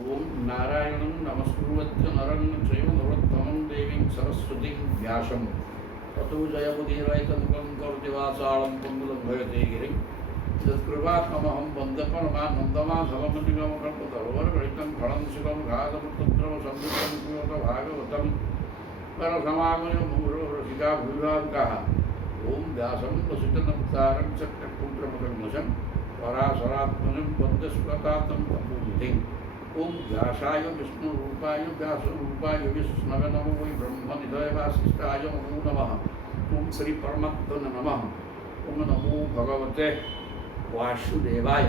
ओम नारायणं नमस्कुर्वत्य नरं चैव नरोत्तमं देवीं सरस्वतीं व्यासं ततो जयमुदीरयतनुकं करोति वाचालं पुण्डलभयते गिरिं तत्कृपात्महं वन्दे परमानन्दमाधवमनिगमकल्पतरोर्गणितं फलं शिवं घातपुत्रं संयुतं कुर्वत भागवतं परसमागमयो मुहुरो रसिका भूभावुकाः ओं व्यासं वसिष्ठनमस्कारं चक्रपुत्रमकर्मशं पराशरात्मनं वन्दे सुगतातं तपोनिधिम् ओं व्यासाय विष्णुरूपाय व्यासरूपाय विष्णवे नमो वै ब्रह्मनिधये वासिष्ठाय नमो नमः ओं श्री परमात्मने नमः ओं नमो भगवते वासुदेवाय।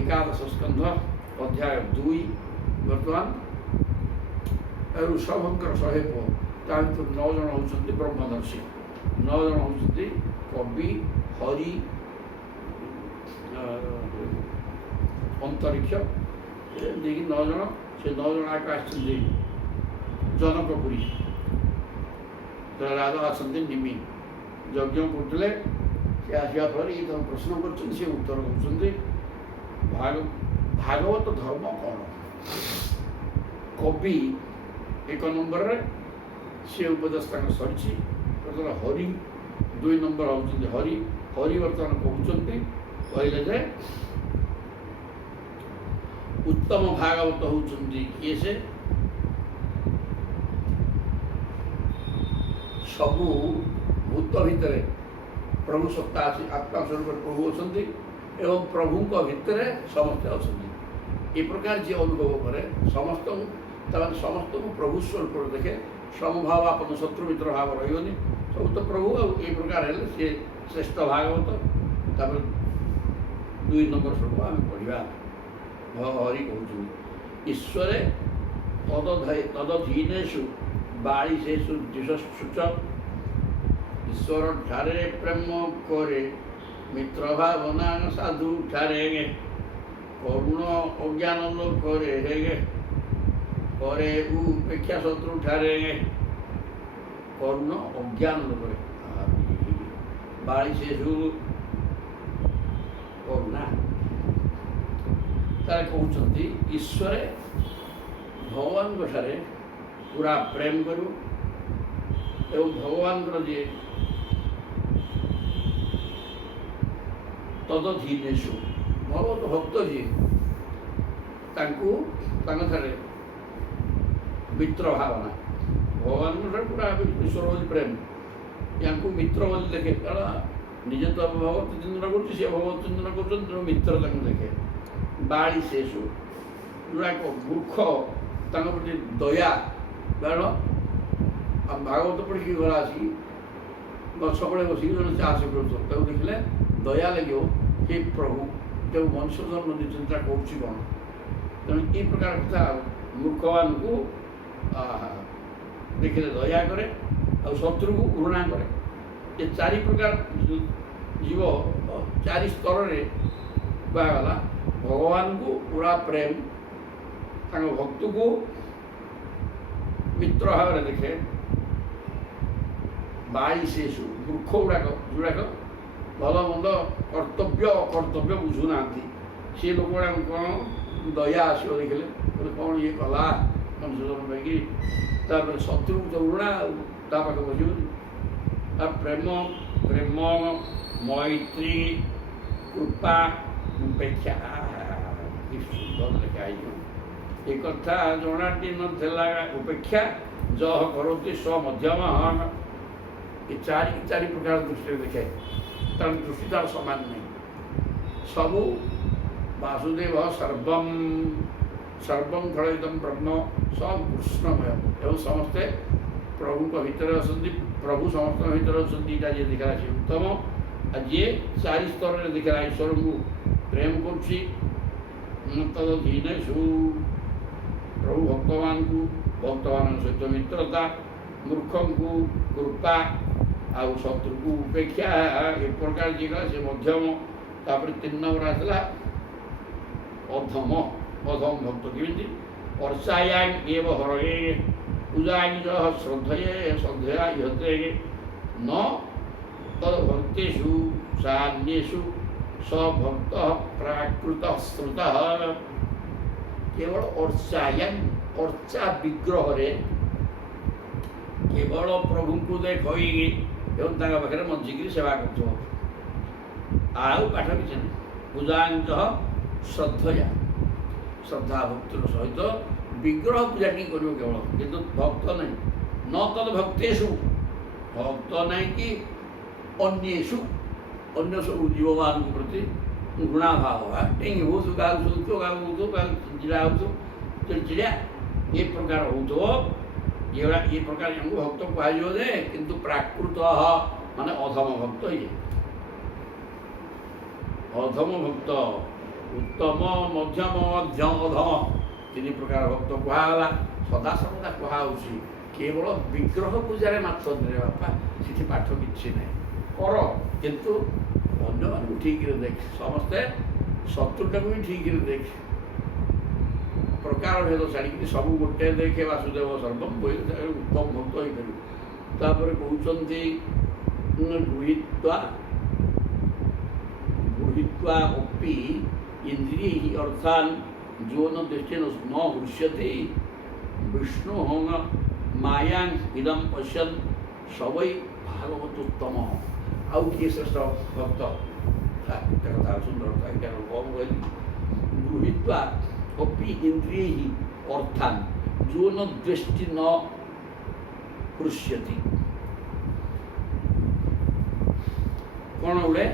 एकादश स्कंध अध्याय 2 बर्तमान ऋषभंकर 100 ता 9 जन होती ब्रह्मदर्शी 9 जन होती कवि हरि अंतरिक्ष देखिए 9 जन से 9 जन आकाश जनकपुरी राजा आसती निमि यज्ञ करुले से आसवा फल ये प्रश्न कर उत्तर दौरान भागवत धर्म कौन कवि 1 नंबर से उपदेश सरी बर्तमान हरि 2 नंबर होती हरि हरि बर्तमान कहते कहले जे उत्तम भागवत होती किए से सबू भूत भितर प्रभु सत्ता अच्छी आत्मा स्वरूप प्रभु अच्छा एवं प्रभु भितर समस्ते अच्छा ये प्रकार जी अनुभव करे समस्त समस्त को प्रभु स्वरूप देखे समभाव अपन शत्रु मित्र भाव रही सब तो प्रभु ये प्रकार है सी श्रेष्ठ भागवत 2 नंबर स्वरूप आम पढ़ा हरि कहते ईश्वरे तदधीनेशु बालिशेषु दिशुच ईश्वर ठारे प्रेम करे मित्र भावना साधु ठारे करुण अज्ञान करे करे उपेक्षा शत्रु ठारे करुण अज्ञान करे बालिशेषु करुणा तार कहते ईश्वर भगवान ठारे पूरा प्रेम करू एवं भगवान जी तदधीनेशु भगवत भक्त जी ठारे मित्र भावना भगवान पूरा ईश्वर बोली प्रेम या मित्र बोली देखे कारण निजे तो भगवत चिंतन कर भगवत चिंतन कर मित्र देखे बाड़ी शेषु गुड़ाक मूर्ख प्रति दया कारण भागवत पढ़ी गला आसिक गछ बड़े बस चाष कर देखले दया लगे हे प्रभु जो मनुष्य जन्म दी चिंता कौन तेणु ये प्रकार कथा मूर्ख मान को देखिले दया करे और शत्रु को घृणा करे ये 4 प्रकार जीव 4 स्तर में कहगला भगवान को पूरा प्रेम भक्त को मित्र भाव देखे बाईशेषु मूर्ख गुड़ाक जोड़ाक भल मंद कर्तव्य कर्तव्य बुझुना सी लोक गुड़ा कौन दया आसो देखिले कौन ये कला मनुष्य जन्म पाई शत्रु तो ऋणा पाखे बस प्रेम प्रेम मैत्री कृपा उपेक्षा सुंदर लिखा ये कथा जनाटी नाला उपेक्षा जह करोति स मध्यम ये 4 प्रकार दृष्टि देखे तर दृष्टि तार सामान नहीं सबू वासुदेव सर्वम सर्वम खड़ितम ब्रह्म सब कृष्णमय एवं समस्ते प्रभु भितर अच्छा प्रभु समस्त भितर अच्छा ये देखा उत्तम जी 4 स्तर में देखा ईश्वर को प्रेम करुच्ची तदधीनेशु प्रभु भक्तमान को भक्तमान सहित मित्रता मूर्ख को कृपा आउ शत्रु को उपेक्षा ए प्रकार जी गला से मध्यम तापर 3 नंबर आसला अधम अधम भक्त केमी अर्चायां एव हरे पूजांग श्रद्धये श्रद्धया इहते न तद्भक्तेषु सान्येषु स भक्त प्राकृत श्रुत केवल अर्चायां अर्चा विग्रह केवल प्रभु को देखी पाखे मंचिक सेवा कर पाठ किसी ना पूजांच श्रद्धया श्रद्धा भक्तिर सहित विग्रह पूजा टी कर केवल किंतु भक्त नहीं न तद भक्तेषु भक्त नहीं कि अन्येषु अन्य सब जीव मान प्रति घृणा भाव टेंगी हो क्या शुद्धो क्या चिड़ा हो चिड़चिड़ा ये प्रकार हो ये प्रकार हमको भक्त कहुए किंतु प्राकृत माने अधम भक्त ये अधम भक्त उत्तम मध्यम मध्यम अधम तीन प्रकार भक्त कहला सदा सर्वदा कहुच्छी केवल विग्रह पूजा मात्र बापा से पाठ किसी ना कर किंतु अन्य मान ठीक देख समस्ते शत्रुटा भी ठीक देख प्रकार भेद छाड़ी सब गोटे देखे वासुदेव सर्वम बोले उत्तम भक्त हो कहते गृहीत्वा अपि इंद्रिय अर्थान जो न दृष्टि न हृष्यते विष्णु माया इदम पश्यन सवै भागवत उत्तम आउ किए श्रेष्ठ भक्त कथा सुंदर कम कहली गृहीत्वा अपि इंद्रिय अर्थान जो न दृष्टि न हृष्यति कौन गुड़े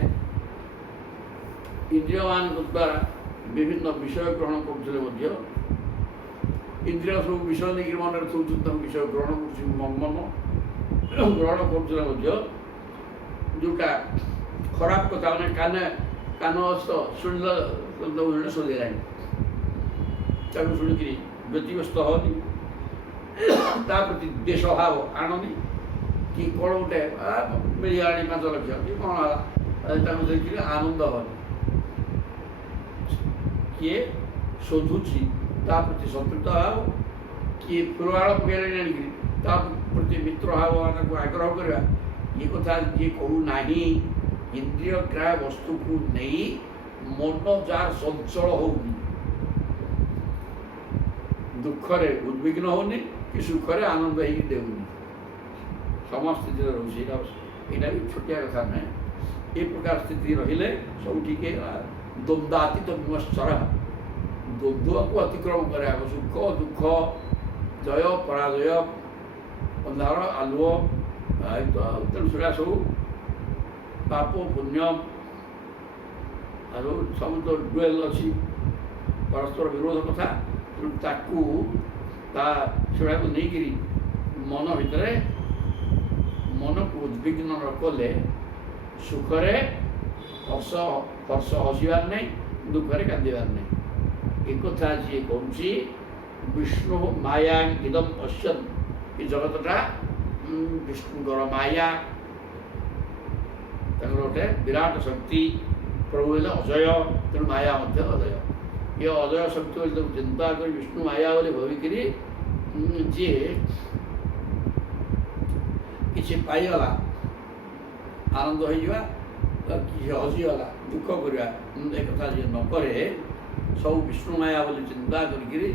इंद्रिय मान द्वारा विभिन्न विषय ग्रहण करुले इंद्रिय सब विषय नहीं मन रखुद विषय ग्रहण कर मन ग्रहण करुले जोटा खराब कथा मैंने कान शुणिल शोधेला शुणिक व्यतिव्यस्त होनी प्रति देश भाव आनी कि कौन गोटे मिलगा 5 लक्ष कि कौन देखिए आनंद होनी किए शोधुची प्रति शत्रुता भाव किए फुलवाड़ पकड़ प्रति मित्र भाव आग्रह करवा ये कथा जी कहूना इंद्रिय ग्राह वस्तु को नहीं मन जार संचल होनी दुखरे उद्विग्न होनी कि सुखरे आनंद ही देनी समस्त स्थिति रोचे यहाँ भी छोटिया कथा ना ये प्रकार स्थिति रहिले सब ठीक है द्वंद्वातीत विमर्शर द्वंद्व को अतिक्रम करे सुख दुख जय पराजय अंधार आलुओ तेणु से सब पाप पुण्य सब तो डुएल अच्छी परस्पर विरोध कथा ताकू को नहीं मन भितर मन को उद्विग्न न कले सुखरे हर्ष हसबार नहीं दुखरे कांदार नहीं एक कथा जी कौन विष्णु माया इदम पश्यन ये जगतटा विष्णुकर माया गोटे विराट शक्ति प्रभु अजय तेणु माया अजय ये अजय शक्ति चिंता कर विष्णु माया बोले भाविकी जी किसी पाईगला आनंद हो किसी हसीगला दुख करवा एक कथा जी नक सब विष्णु माया बोली चिंता करी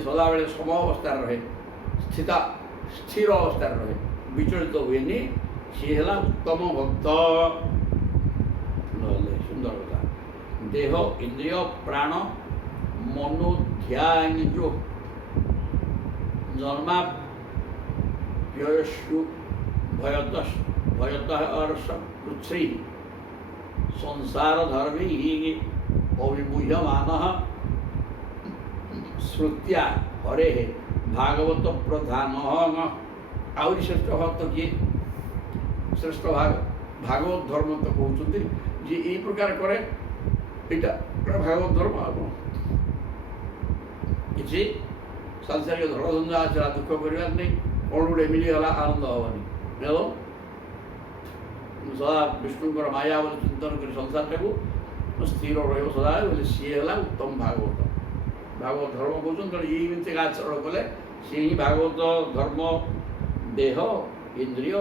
सदा बेले सम अवस्था रहे स्थिर अवस्था रहे विचलित हुए सी है उत्तम भक्त सुंदर कथा देह इंद्रिय प्राण मनो ध्यान जो जन्मा व्ययस्ु भयत पृथ्वी संसार धर्मी अभिमुह्यमान श्रुत्या हरे भागवत प्रधान आहरी श्रेष्ठ भक्त किए श्रेष्ठ भागवत धर्म तो कहते जी ये प्रकार करे यहाँ भागवत धर्म किसी सांसारिक धरधंजा आसला दुख करार नहीं कौन गोटे मिलगला आनंद हेनी एवं सदा विष्णुकर माया बोले चिंतन कर संसार को स्थिर रहा सदा बोले सी है उत्तम भागवत भागवत धर्म कहते ये आचरण कले सी ही भागवत धर्म देह इंद्रिय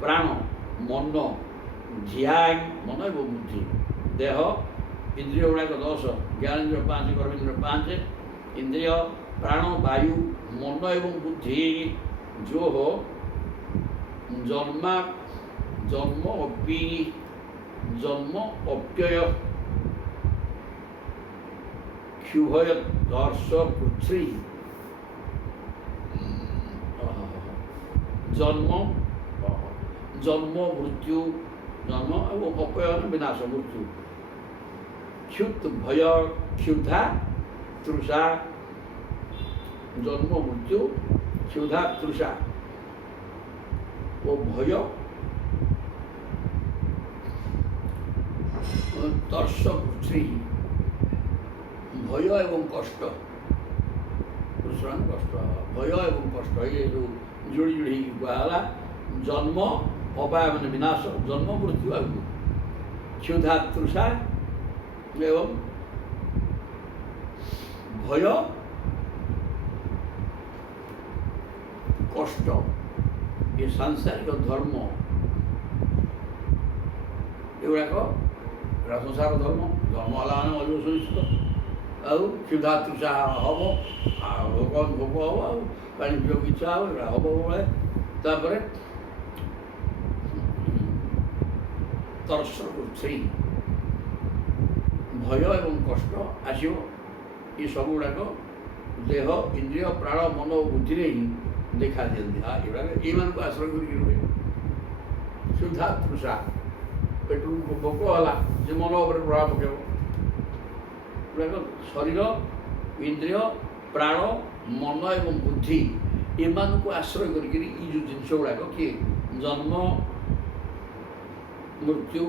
प्राण मन ध्यान मन एवं बुद्धि देह इंद्रिय गुड़ाक 10 ज्ञानेन्द्र 5 कर्मेन्द्र 5 इंद्रिय प्राण वायु मन एवं बुद्धि जो हो जन्म अव्यय क्षुभय दर्श पृथ्वी जन्म मृत्यु जन्म एवं अपय विनाश मृत्यु क्षुत भय क्षुधा तृषा जन्म मृत्यु क्षुधा तृषा वो भय दर्श पृथ्वी भय एवं कष्ट कष्ट भय एवं कष्ट ये जो जोड़ी जोड़ी कहला जन्म अपाय मैंने विनाश जन्म मृत्यु आगु क्षुधा तृषा एवं भय कष्ट ये सांसारिक धर्म एगुड़ाक संसार धर्म धर्म वाला मैंने सुनिश्चित ଆଉ କ୍ଷୁଧା ତୃଷା ହେବ ଆଉ ଭୋକ ହେବ ଆଉ ପାଣି ପିଇବାକୁ ଇଚ୍ଛା ହେବ ଏଗୁଡ଼ା ହେବ ବେଳେ ତାପରେ ତର୍ସ ସେଇ ଭୟ ଏବଂ କଷ୍ଟ ଆସିବ ଏ ସବୁଗୁଡ଼ାକ ଦେହ ଇନ୍ଦ୍ରିୟ ପ୍ରାଣ ମନ ଓ ବୁଦ୍ଧିରେ ହିଁ ଦେଖା ଦିଅନ୍ତି ଏଗୁଡ଼ାକ ଏଇମାନଙ୍କୁ ଆଶ୍ରୟ କରିକି ରୁହେ କ୍ଷୁଧା ତୃଷା ପେଟରୁ ଭୋକ ହେଲା ସେ ମନ ଉପରେ ପ୍ରଭାବ ପକାଇବ शरीर इंद्रिय प्राण मन एवं बुद्धि एमानकु आश्रय करी जो जिनस गुड़ाक किए जन्म मृत्यु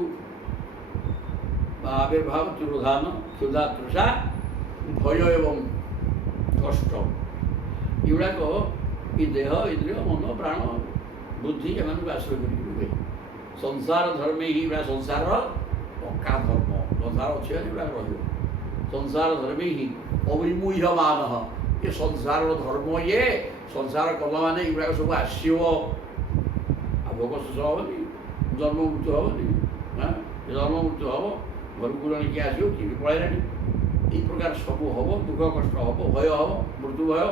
आविर्भाव तिरोधान क्षुधा तृषा भय एवं कष्ट युड़ाक ये देह इंद्रिय मन प्राण बुद्धि एमानकु आश्रय करी रुहे संसार धर्म ही संसार पक्का धर्म संसार अच्छे रही संसार धर्म ही अविमुह्यमान ये संसार धर्म ये संसार कला मान युवा सब आसो भोग शेष हेनी जन्म मृत्यु हेनी जन्म मृत्यु हम घर को जन आसो कि पलैला ये प्रकार सब हम दुख कष्ट हम भय हम मृत्यु भय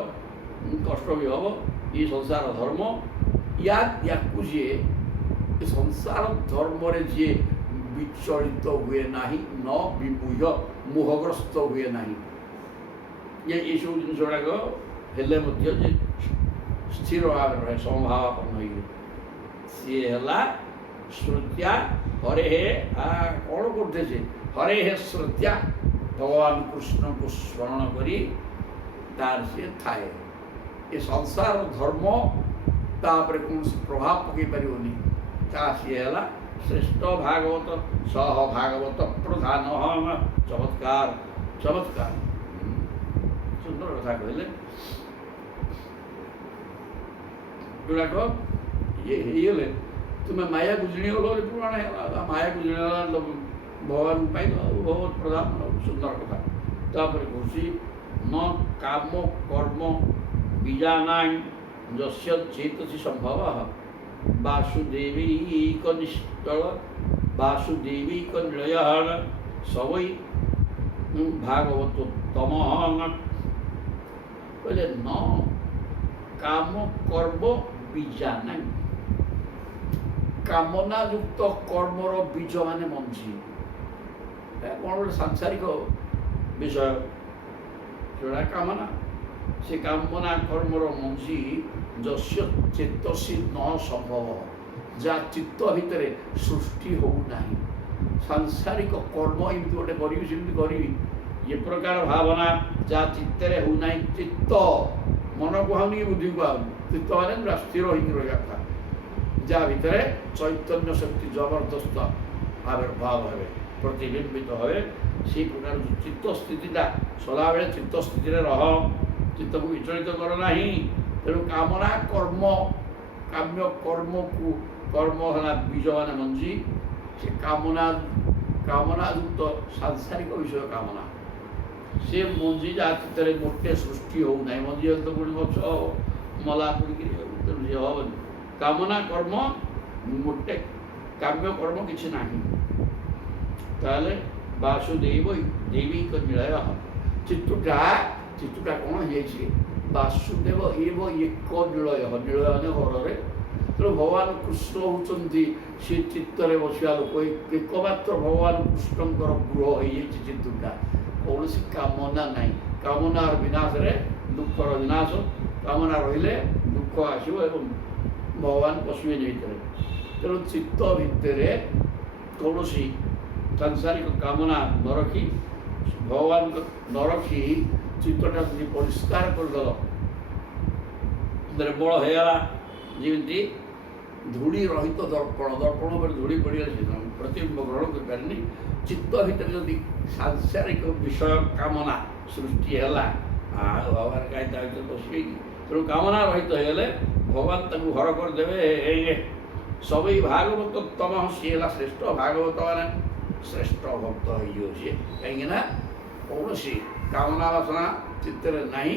कष्ट भी हम ये संसार धर्म या जी संसार धर्म जी विचलित हुए नहीं न विमुह्य मोहग्रस्त हुए नहीं ये सब जिन गुड़ाक हेले स्थिर भाव रहे समभावापन्न सी है श्रुत्या हरे हे कौन करते हरे हे श्रुत्या भगवान कृष्ण को स्मरण करी तार से थाए ये संसार धर्म तापर कौन प्रभाव पकई पारनी ता सी है श्रेष्ठ भागवत सह भागवत प्रधान चमत्कार चमत्कार सुंदर कथा कहले गुड़ाक ये तुम्हें माया गुजरी पुराण है माया गुजरी भगवान पाइल बहुत प्रधान सुंदर कथा तापर घोषी न काम कर्म बीजाना जस्य चेतसी संभव वासुदेवीक निष्ठल वासुदेवीक निलय सवै भागवतोत्तम बोले न काम कर्म बीजाना कामना युक्त कर्मर बीज माने मंजी कौन गोटे सांसारिक विषय जोड़ा कामना से कामना कर्मर मंजी जस्य चेतसी न संभव जहाँ चित्त भितर सृष्टि हो नहीं सांसारिक कर्म एमती गोटे करी करी ये प्रकार भावना जहाँ चित्तर होना चित्त मन कहनी बुद्धि कहनी चित्त मैंने स्थिर होकर रहा था जहाँ भितर चैतन्य शक्ति जबरदस्त आविर्भाव हे प्रतिबिंबित हे से प्रकार चित्त स्थितिटा सदा बेले चित्त स्थिति रह चित्त को विचलित कर ना तेणु कामना कर्म काम्य कर्म को कर्म है बीज मान मंजी से कामना कामना युक्त सांसारिक विषय कामना से मंजी जहाँ चित्तर मोटे सृष्टि हो ना मंजी तो पुणी गच मला पुणी हेनी कामना कर्म मोटे काम्य कर्म किसी ना ताले वासुदेव देवी निलय चित्तटा ଚିତ୍ତଟା କ'ଣ ହେଇଯାଇଛି ବାସୁଦେବ ଏବ ଏକ ନିଳୟ ନିଳୟ ମାନେ ହରରେ। ତେଣୁ ଭଗବାନ କୃଷ୍ଣ ହେଉଛନ୍ତି ସେ ଚିତ୍ତରେ ବସିବା ଲୋକ। ଏକମାତ୍ର ଭଗବାନ କୃଷ୍ଣଙ୍କର ଗୃହ ହେଇଯାଇଛି ଚିତ୍ତଟା। କୌଣସି କାମନା ନାହିଁ। କାମନାର ବିନାଶରେ ଦୁଃଖର ବିନାଶ। କାମନା ରହିଲେ ଦୁଃଖ ଆସିବ ଏବଂ ଭଗବାନ ପଶିବେନି ଭିତରେ। ତେଣୁ ଚିତ୍ତ ଭିତରେ କୌଣସି ସାଂସାରିକ କାମନା ନ ରଖି ଭଗବାନଙ୍କ ନ ରଖି ଚିତ୍ତଟା ଯଦି ପରିଷ୍କାର କରିଦେଲ, ନିର୍ମଳ ହେଇଗଲା। ଯେମିତି ଧୂଳି ରହିତ ଦର୍ପଣ, ଦର୍ପଣ ଉପରେ ଧୂଳି ପଡ଼ିଗଲେ ସେ ପ୍ରତିବିମ୍ବ ଗ୍ରହଣ କରିପାରିନି। ଚିତ୍ତ ଭିତରେ ଯଦି ସାଂସାରିକ ବିଷୟ କାମନା ସୃଷ୍ଟି ହେଲା, ଆଉ ଭଗବାନ କାହିଁ ତା ଭିତରେ ବସିବେ କି? ତେଣୁ କାମନା ରହିତ ହେଇଗଲେ ଭଗବାନ ତାଙ୍କୁ ଘର କରିଦେବେ। ସବଇ ଭାଗବତ ତମ ସିଏ ହେଲା ଶ୍ରେଷ୍ଠ। ଭାଗବତ ମାନେ ଶ୍ରେଷ୍ଠ ଭକ୍ତ ହେଇଯିବ ସିଏ। କାହିଁକିନା କୌଣସି କାମନା ବାସନା ଚିତ୍ତରେ ନାହିଁ।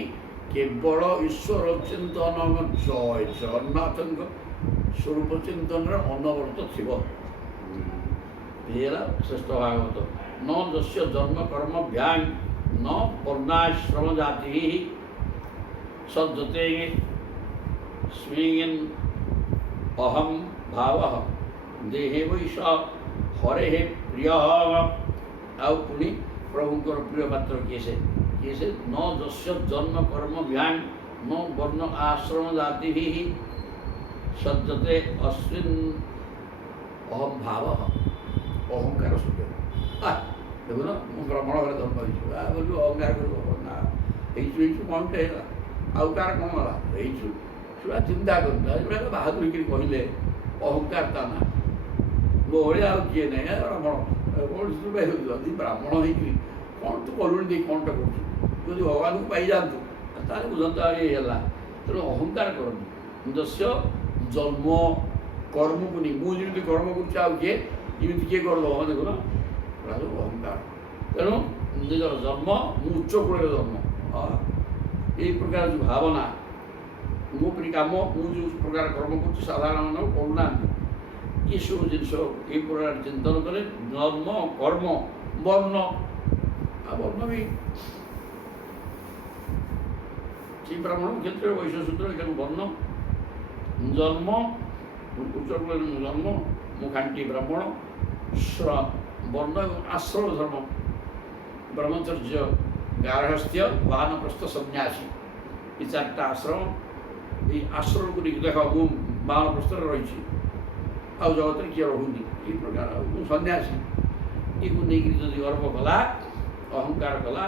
କେବଳ ଈଶ୍ୱର ଚିନ୍ତନ ଜୟ ଜଗନ୍ନାଥଙ୍କ ସ୍ୱରୂପ ଚିନ୍ତନରେ ଅନବରତ ଥିବ। ଇଏ ହେଲା ଶ୍ରେଷ୍ଠ ଭାଗବତ। ନ ଯସ୍ୟ ଜନ୍ମ କର୍ମ ଭ୍ୟାଂ ନ ବର୍ଣ୍ଣାଶ୍ରମ ଜାତି ସଜ୍ଜତେ ସ୍ମିଂ ଅହଂ ଭାବ ଦେହେ ବୈଷ ହରେ ହେ ପ୍ରିୟ। ଆଉ ପୁଣି ପ୍ରଭୁଙ୍କର ପ୍ରିୟ ପାତ୍ର କିଏ ସେ? न जस्य जन्म कर्म भ्यां न वर्ण आश्रम जाति सज्जते अस्मिन् अहम भाव अहंकार सुख। देखुन मु ब्राह्मण घर जन्म बोलू अहंकार करना कौनटे है आउ कार कौन है छुआ चिंता कर बाहादुरी कहले अहंकार ता ना मो भाया किए ना ब्राह्मण जदि ब्राह्मण हो कौन तू कलुणी दे कौन टा कर যদি ভগবানଙ୍କୁ ପାଇଯାଆନ୍ତୁ ତାହେଲେ ବୁଝନ୍ତା ଇଏ ହେଲା। ତେଣୁ ଅହଙ୍କାର କରନ୍ତୁ। ଯସ୍ୟ ଜନ୍ମ କର୍ମକୁ ନେଇ ମୁଁ ଯେମିତି କର୍ମ କରୁଛି ଆଉ କିଏ ଏମିତି କିଏ କରିଦେବ ଦେଖୁନ ଅହଙ୍କାର। ତେଣୁ ନିଜର ଜନ୍ମ ମୁଁ ଉଚ୍ଚ କୂଳରେ ଜନ୍ମ ଏଇ ପ୍ରକାର ଯେଉଁ ଭାବନା ମୋ ପରି କାମ ମୁଁ ଯେଉଁ ପ୍ରକାର କର୍ମ କରୁଛି ସାଧାରଣମାନଙ୍କୁ କରୁନାହାନ୍ତି ଏସବୁ ଜିନିଷ ଏଇ ପ୍ରକାର ଚିନ୍ତନ କଲେ ଜନ୍ମ କର୍ମ ବର୍ଣ୍ଣ ଆଉ ବର୍ଣ୍ଣ ବି ब्राह्मण क्षेत्र वैश्य सूत्र एखाने वर्ण जन्म उच्च जन्म मुखांटी ब्राह्मण वर्ण और आश्रम धर्म ब्रह्मचर्य गार्हस्थ्य वानप्रस्थ सन्यासी ये चार्टा आश्रम ये आश्रम को लेकिन देख मु वानप्रस्थ रही आउ जगत किए रोनी ये प्रकार सन्यासी ये नहीं जब गर्व कला अहंकार कला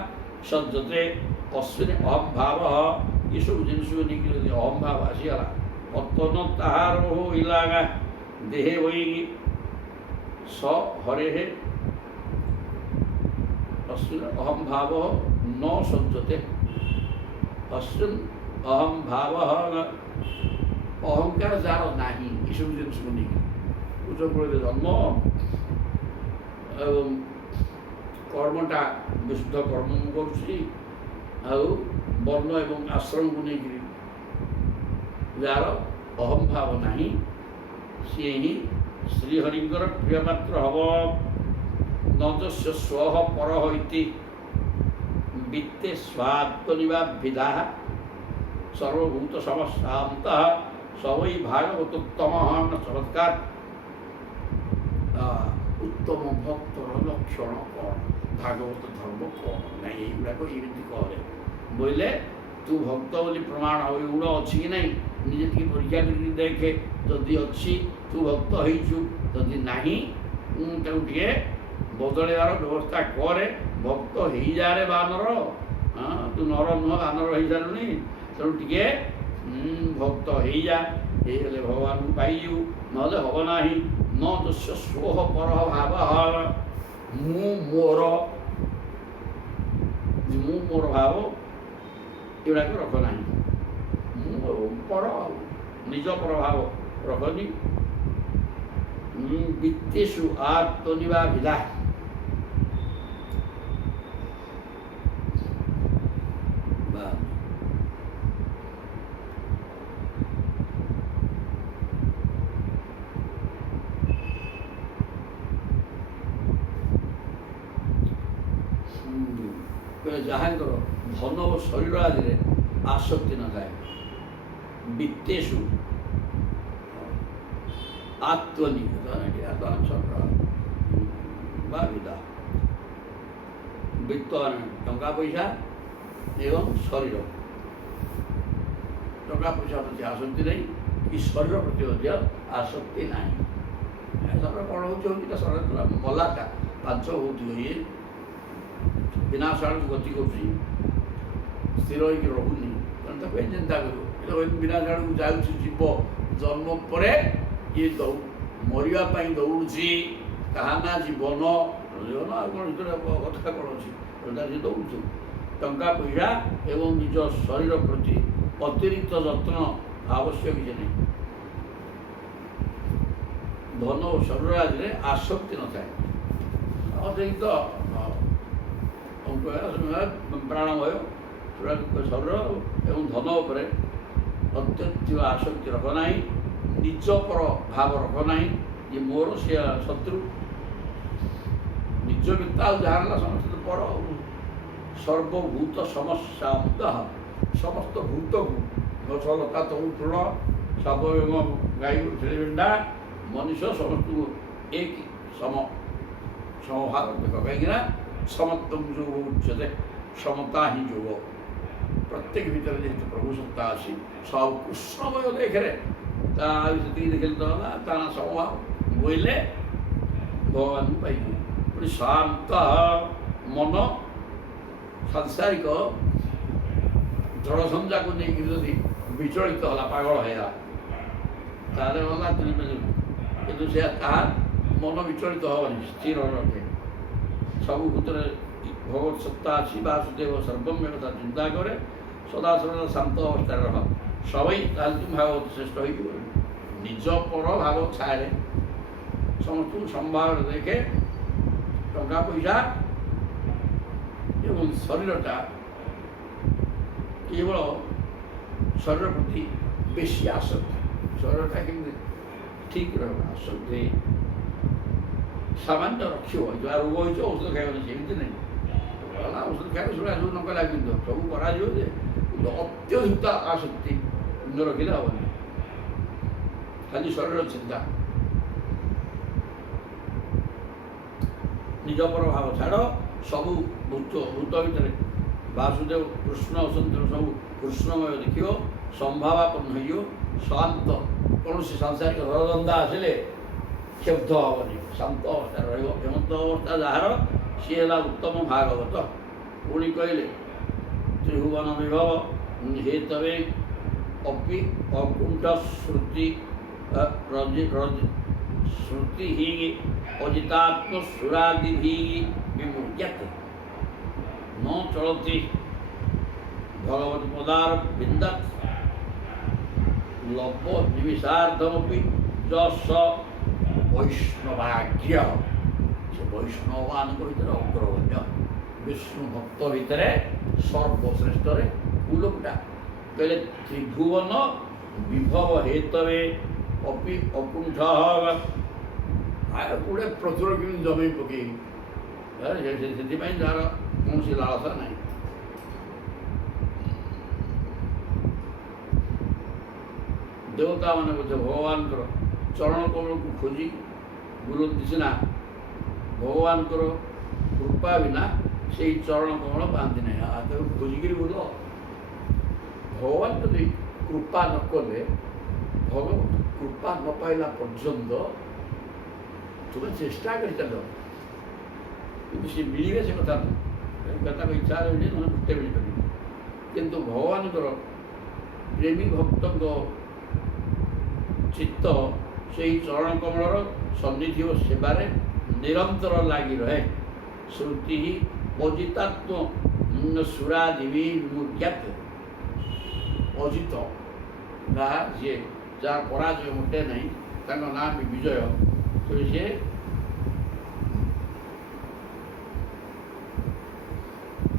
सज्जते अश्विन अहम भाव ये सब जिन नहीं अहम भाव आसीगला पतन ताहार हो इलागा देहे वही स हरे हे अश्विन अहम भाव न सज्जते अश्विन अहम भाव अहंकार जार नहीं ये सब जिन नहीं उच्च जन्म कर्मटा विशुद्ध कर्म करुँची वर्ण एवं आश्रम को लेकर जार अहम भाव नहीं सी ही श्रीहरिंकर प्रियपात्र हम न जस्य स्व पर वित्ते स्वात्मनिवा विधा सर्वभूत समशांत सवै भागवतोत्तम चमत्कार। उत्तम भक्तर लक्षण कौन भागवत धर्म कौन ना युवाक एमती कहे बोले तू भक्त बोली प्रमाण हो एगुड़ा अच्छी कि नहीं निजे टी परीक्षा कर देखे जदि अच्छी तू भक्त होइछु जदि नहीं टे बदलार व्यवस्था करे भक्त हो जा रे बानर। हाँ तू नर नुह बानर हो सारूनी तेणु टे भक्त हो जा भगवान को पाइबू ना हम ना न जस्य स्व पर भाव मु मोर भाव एगुड़ा रख ना पर निज पर भाव रखनी वित्तेषु आत्मनिवा विधा जहाँ ଧନ ଓ ଶରୀର ଆଦିରେ ଆସକ୍ତି ନଥାଏ। ବିତ୍ତେଷୁ ଆତ୍ମନିବେଦ ବା ବିଦା ବିତ୍ତ ଟଙ୍କା ପଇସା ଏବଂ ଶରୀର, ଟଙ୍କା ପଇସା ପ୍ରତି ଆସକ୍ତି ନାହିଁ କି ଶରୀର ପ୍ରତି ମଧ୍ୟ ଆସକ୍ତି ନାହିଁ। ଶରୀର କ'ଣ ହେଉଛି ତା ଶରୀର ମଲାଟା ପାଞ୍ଚ ଭୌତିକ ଇଏ ବିନାଶ ଆଡ଼କୁ ଗତି କରୁଛି, ସ୍ଥିର ହେଇକି ରହୁନି, ତେଣୁ ତାକୁ ଏ ଚିନ୍ତା କରିବ ବିନାଶ ଆଡ଼କୁ ଯାଉଛି। ଯିବ ଜନ୍ମ ପରେ ଇଏ ମରିବା ପାଇଁ ଦୌଡ଼ୁଛି, ତାହା ନା ଜୀବନ। ଜୀବନ ଆଉ କ'ଣ କଥା କ'ଣ ଅଛି, ସେ ଦୌଡ଼ୁଛୁ। ଟଙ୍କା ପଇସା ଏବଂ ନିଜ ଶରୀର ପ୍ରତି ଅତିରିକ୍ତ ଯତ୍ନ ଆବଶ୍ୟକ କିଛି ନାହିଁ। ଧନ ଓ ଶରୀର ଆଦିରେ ଆସକ୍ତି ନଥାଏ। ଅତିରିକ୍ତ ପ୍ରାଣମୟ ଶରୀର ଏବଂ ଧନ ଉପରେ ଅତ୍ୟଧିକ ଆସକ୍ତି ରଖ ନାହିଁ। ନିଜ ପର ଭାବ ରଖ ନାହିଁ ଯେ ମୋର ସେ ଶତ୍ରୁ, ନିଜ ବିତ୍ତା ଆଉ ଯାହା ହେଲା ସମସ୍ତେ ପର। ସର୍ବଭୂତ ସମସ୍ୟା ସମସ୍ତ ଭୂତକୁ ଗଛ ଲତା ତରୁ ତୃଣ ସାପ ଏବଂ ଗାଈ ଛେଳି ମେଣ୍ଢା ମଣିଷ ସମସ୍ତଙ୍କୁ ଏକ ସମଭାବ ଦେଖ, କାହିଁକିନା ସମସ୍ତଙ୍କୁ ଯୋଗ ଉଚ୍ଚତେ ସମତା ହିଁ ଯୋଗ। ପ୍ରତ୍ୟେକ ଭିତରେ ଯେହେତୁ ପ୍ରଭୁ ସତ୍ତା ଅଛି, ସବୁ କୃଷ୍ଣମୟ ଦେଖରେ ତା ସେତିକି ଦେଖିଲେ ତ ହେଲା, ତା ନା ସମଭାବ ବୋଇଲେ ଭଗବାନଙ୍କୁ ପାଇଯିବ। ପୁଣି ଶାନ୍ତ ମନ ସାଂସାରିକ ଜଳସଞ୍ଜାକୁ ନେଇକି ଯଦି ବିଚଳିତ ହେଲା, ପାଗଳ ହେଲା, ତାହେଲେ ଗଲା କିନ୍ତୁ ସେ ତାହା ମନ ବିଚଳିତ ହେବନି, ସ୍ଥିର ରଖେ। ସବୁ ଭିତରେ ଭଗବତ ସତ୍ତା ଅଛି, ବାସୁଦେବ ସର୍ବମ୍ୟ କଥା ଚିନ୍ତା କରେ, ସଦାସର୍ବଦା ଶାନ୍ତ ଅବସ୍ଥାରେ ରହ, ସବଇ ତାହେଲେ ତୁମ ଭାଗବତ ଶ୍ରେଷ୍ଠ ହେଇଯିବ। ନିଜ ପର ଭାଗ ଛାଏରେ ସମସ୍ତଙ୍କୁ ସମ୍ଭାବରେ ଦେଖେ। ଟଙ୍କା ପଇସା ଏବଂ ଶରୀରଟା କେବଳ ଶରୀର ପ୍ରତି ବେଶୀ ଆସକ୍ତି, ଶରୀରଟା କେମିତି ଠିକ୍ ରହିବ, ଆସକ୍ତି ସାମାନ୍ୟ ରଖିବ। ଯାହା ରୋଗ ହେଇଛି ଔଷଧ ଖାଇବନି, ସେମିତି ନାହିଁ। ଔଷଧ ଖାଇବ ସେଗୁଡ଼ା ସବୁ ନ କଲା କିନ୍ତୁ ସବୁ କରାଯିବ, ଯେ ଅତ୍ୟଧିକ ଆସକ୍ତି ରଖିଲେ ହେବନି। ଖାଲି ଶରୀର ଚିନ୍ତା, ନିଜ ପର ଭାବ ଛାଡ଼। ସବୁ ଭୂତ ଭିତରେ ବାସୁଦେବ କୃଷ୍ଣ ଅଛନ୍ତି, ସବୁ କୃଷ୍ଣମୟ ଦେଖିବ, ସମ୍ଭାବାପନ୍ନ ହେଇଯିବ, ଶାନ୍ତ। କୌଣସି ସାଂସାରିକ ଧରଧନ୍ଦା ଆସିଲେ କ୍ଷୁବ୍ଧ ହେବନି, ଶାନ୍ତ ଅବସ୍ଥାରେ ରହିବ। ହେମନ୍ତ ଅବସ୍ଥା ଯାହାର ସିଏ ହେଲା ଉତ୍ତମ ଭାଗବତ। ପୁଣି କହିଲେ ତ୍ରିଭୁବନ ବିଭବ ହେତବେ ଅପି ଅକୁଣ୍ଠ ଶ୍ରୁତି ଶ୍ରୁତି ହି ଅଜିତାତ୍ମ ସୁରାଦିଭି ବିମୁଖ୍ୟାତେ ନ ଚଳତି ଭଗବତ ପଦାର ବିନ୍ଦାତ୍ ଲବ ନିମିଷାର୍ଦ୍ଧମପି ଯଶ ବୈଷ୍ଣବାଗ୍ୟ। ସେ ବୈଷ୍ଣବମାନଙ୍କ ଭିତରେ ଅଗ୍ରଗଣ୍ୟ, ବିଷ୍ଣୁ ଭକ୍ତ ଭିତରେ ସର୍ବଶ୍ରେଷ୍ଠରେ କୁଲକୁଟା। କହିଲେ ତ୍ରିଭୁବନ ବିଭବ ହେତବେ ଅପି ଅକୁଣ୍ଠ ଗୁଡ଼େ ପ୍ରଚୁର କେମିତି ଜମେଇ ପକେଇବି, ସେଥିପାଇଁ ଯାହାର କୌଣସି ଲାଳସା ନାହିଁ। ଦେବତାମାନେ ମଧ୍ୟ ଭଗବାନଙ୍କର ଚରଣ କମଳକୁ ଖୋଜି ବୁଲନ୍ତି ସିନା, ଭଗବାନଙ୍କର କୃପା ବିନା ସେଇ ଚରଣ କମଳ ପାଆନ୍ତି ନାହିଁ। ତାକୁ ଖୋଜିକିରି ବୁଲ। ଭଗବାନ ଯଦି କୃପା ନ କଲେ, ଭଗବାନ କୃପା ନ ପାଇଲା ପର୍ଯ୍ୟନ୍ତ ତୁମେ ଚେଷ୍ଟା କରି ଚାଲ, କିନ୍ତୁ ସେ ମିଳିବେ ସେ କଥା ନୁହଁ। ତାଙ୍କ ଇଚ୍ଛା ମିଳେ, ନହେଲେ ଗୋଟେ ମିଳିପାରିବ। କିନ୍ତୁ ଭଗବାନଙ୍କର ପ୍ରେମୀ ଭକ୍ତଙ୍କ ଚିତ୍ତ ସେହି ଚରଣ କମଳର ସନ୍ନିଧି ଓ ସେବାରେ ନିରନ୍ତର ଲାଗି ରହେ। ଶ୍ରୁତି ଅଜିତାତ୍ମ ସୁରାଦିବି ବିମୁଖ୍ୟାତ। ଅଜିତ ଯିଏ, ଯାହାର ପରାଜୟ ମୋଟେ ନାହିଁ, ତାଙ୍କ ନାଁ ବି ବିଜୟ। ସିଏ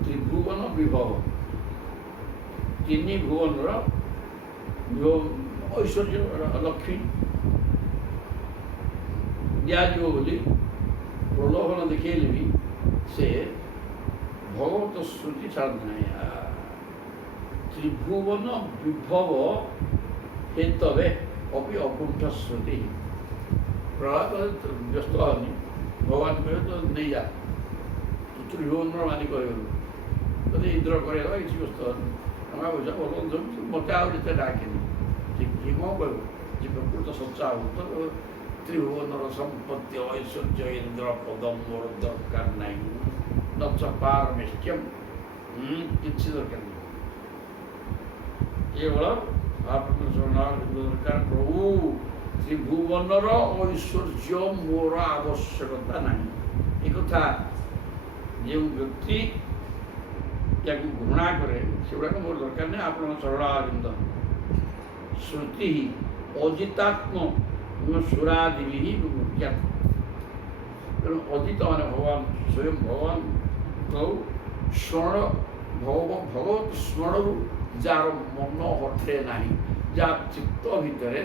ତ୍ରିଭୁବନ ବିଭବ, ତିନି ଭୁବନର ଐଶ୍ୱର୍ଯ୍ୟ ଲକ୍ଷ୍ମୀ ଦିଆଯିବ ବୋଲି ପ୍ରଲୋଭନ ଦେଖେଇଲେ ବି ସେ ଭଗବତ ଶ୍ରୁତି ଛାଡ଼ନ୍ତି ନାହିଁ। ତ୍ରିଭୁବନ ବିଭବ ହେତବେ ଅପି ଅକୁଣ୍ଠ ଶ୍ରୁତି। ପ୍ରହ୍ଲାଦ ବ୍ୟସ୍ତ ହନି, ଭଗବାନ କହିବେ ତ ନେଇଯା, ତୁ ତ୍ରିଭୁବନର ମାଲିକ ହେଇଗଲୁ, ତୋତେ ଇନ୍ଦ୍ର କରେଇଦେବା, କିଛି ବ୍ୟସ୍ତ ହନି, ଟଙ୍କା ପଇସା ଭଲ ମୋତେ ଆଉ ଏତେ ଡାକିନି। କିଏ କ'ଣ କହିବ? ଯେ ପ୍ରକୃତ ସଚ୍ଚା ଭକ୍ତ ତ୍ରିଭୁବନର ସମ୍ପତ୍ତି ଐଶ୍ୱର୍ଯ୍ୟ ଇନ୍ଦ୍ର ପଦ ମୋର ଦରକାର ନାହିଁ, ନଚ ପାରମେଷ୍ଟ୍ୟମ, କିଛି ଦରକାର ନାହିଁ, କେବଳ ଦରକାର। ପ୍ରଭୁ ତ୍ରିଭୁବନର ଐଶ୍ୱର୍ଯ୍ୟ ମୋର ଆବଶ୍ୟକତା ନାହିଁ। ଏ କଥା ଯେଉଁ ବ୍ୟକ୍ତି ଯାକୁ ଘୃଣା କରେ ସେଗୁଡ଼ାକ ମୋର ଦରକାର ନାହିଁ, ଆପଣଙ୍କ ଚରଣାରବିନ୍ଦ। ଶ୍ରୁତି ଅଜିତାତ୍ମ ସୁରାଦିବି ହିଁ ଜ୍ଞାତ। ତେଣୁ ଅଜିତ ମାନେ ଭଗବାନ ସ୍ୱୟଂ ଭଗବାନ ସ୍ମରଣ ଭଗବତ ସ୍ମରଣରୁ ଯାହାର ମନ ହଟେ ନାହିଁ, ଯାହା ଚିତ୍ତ ଭିତରେ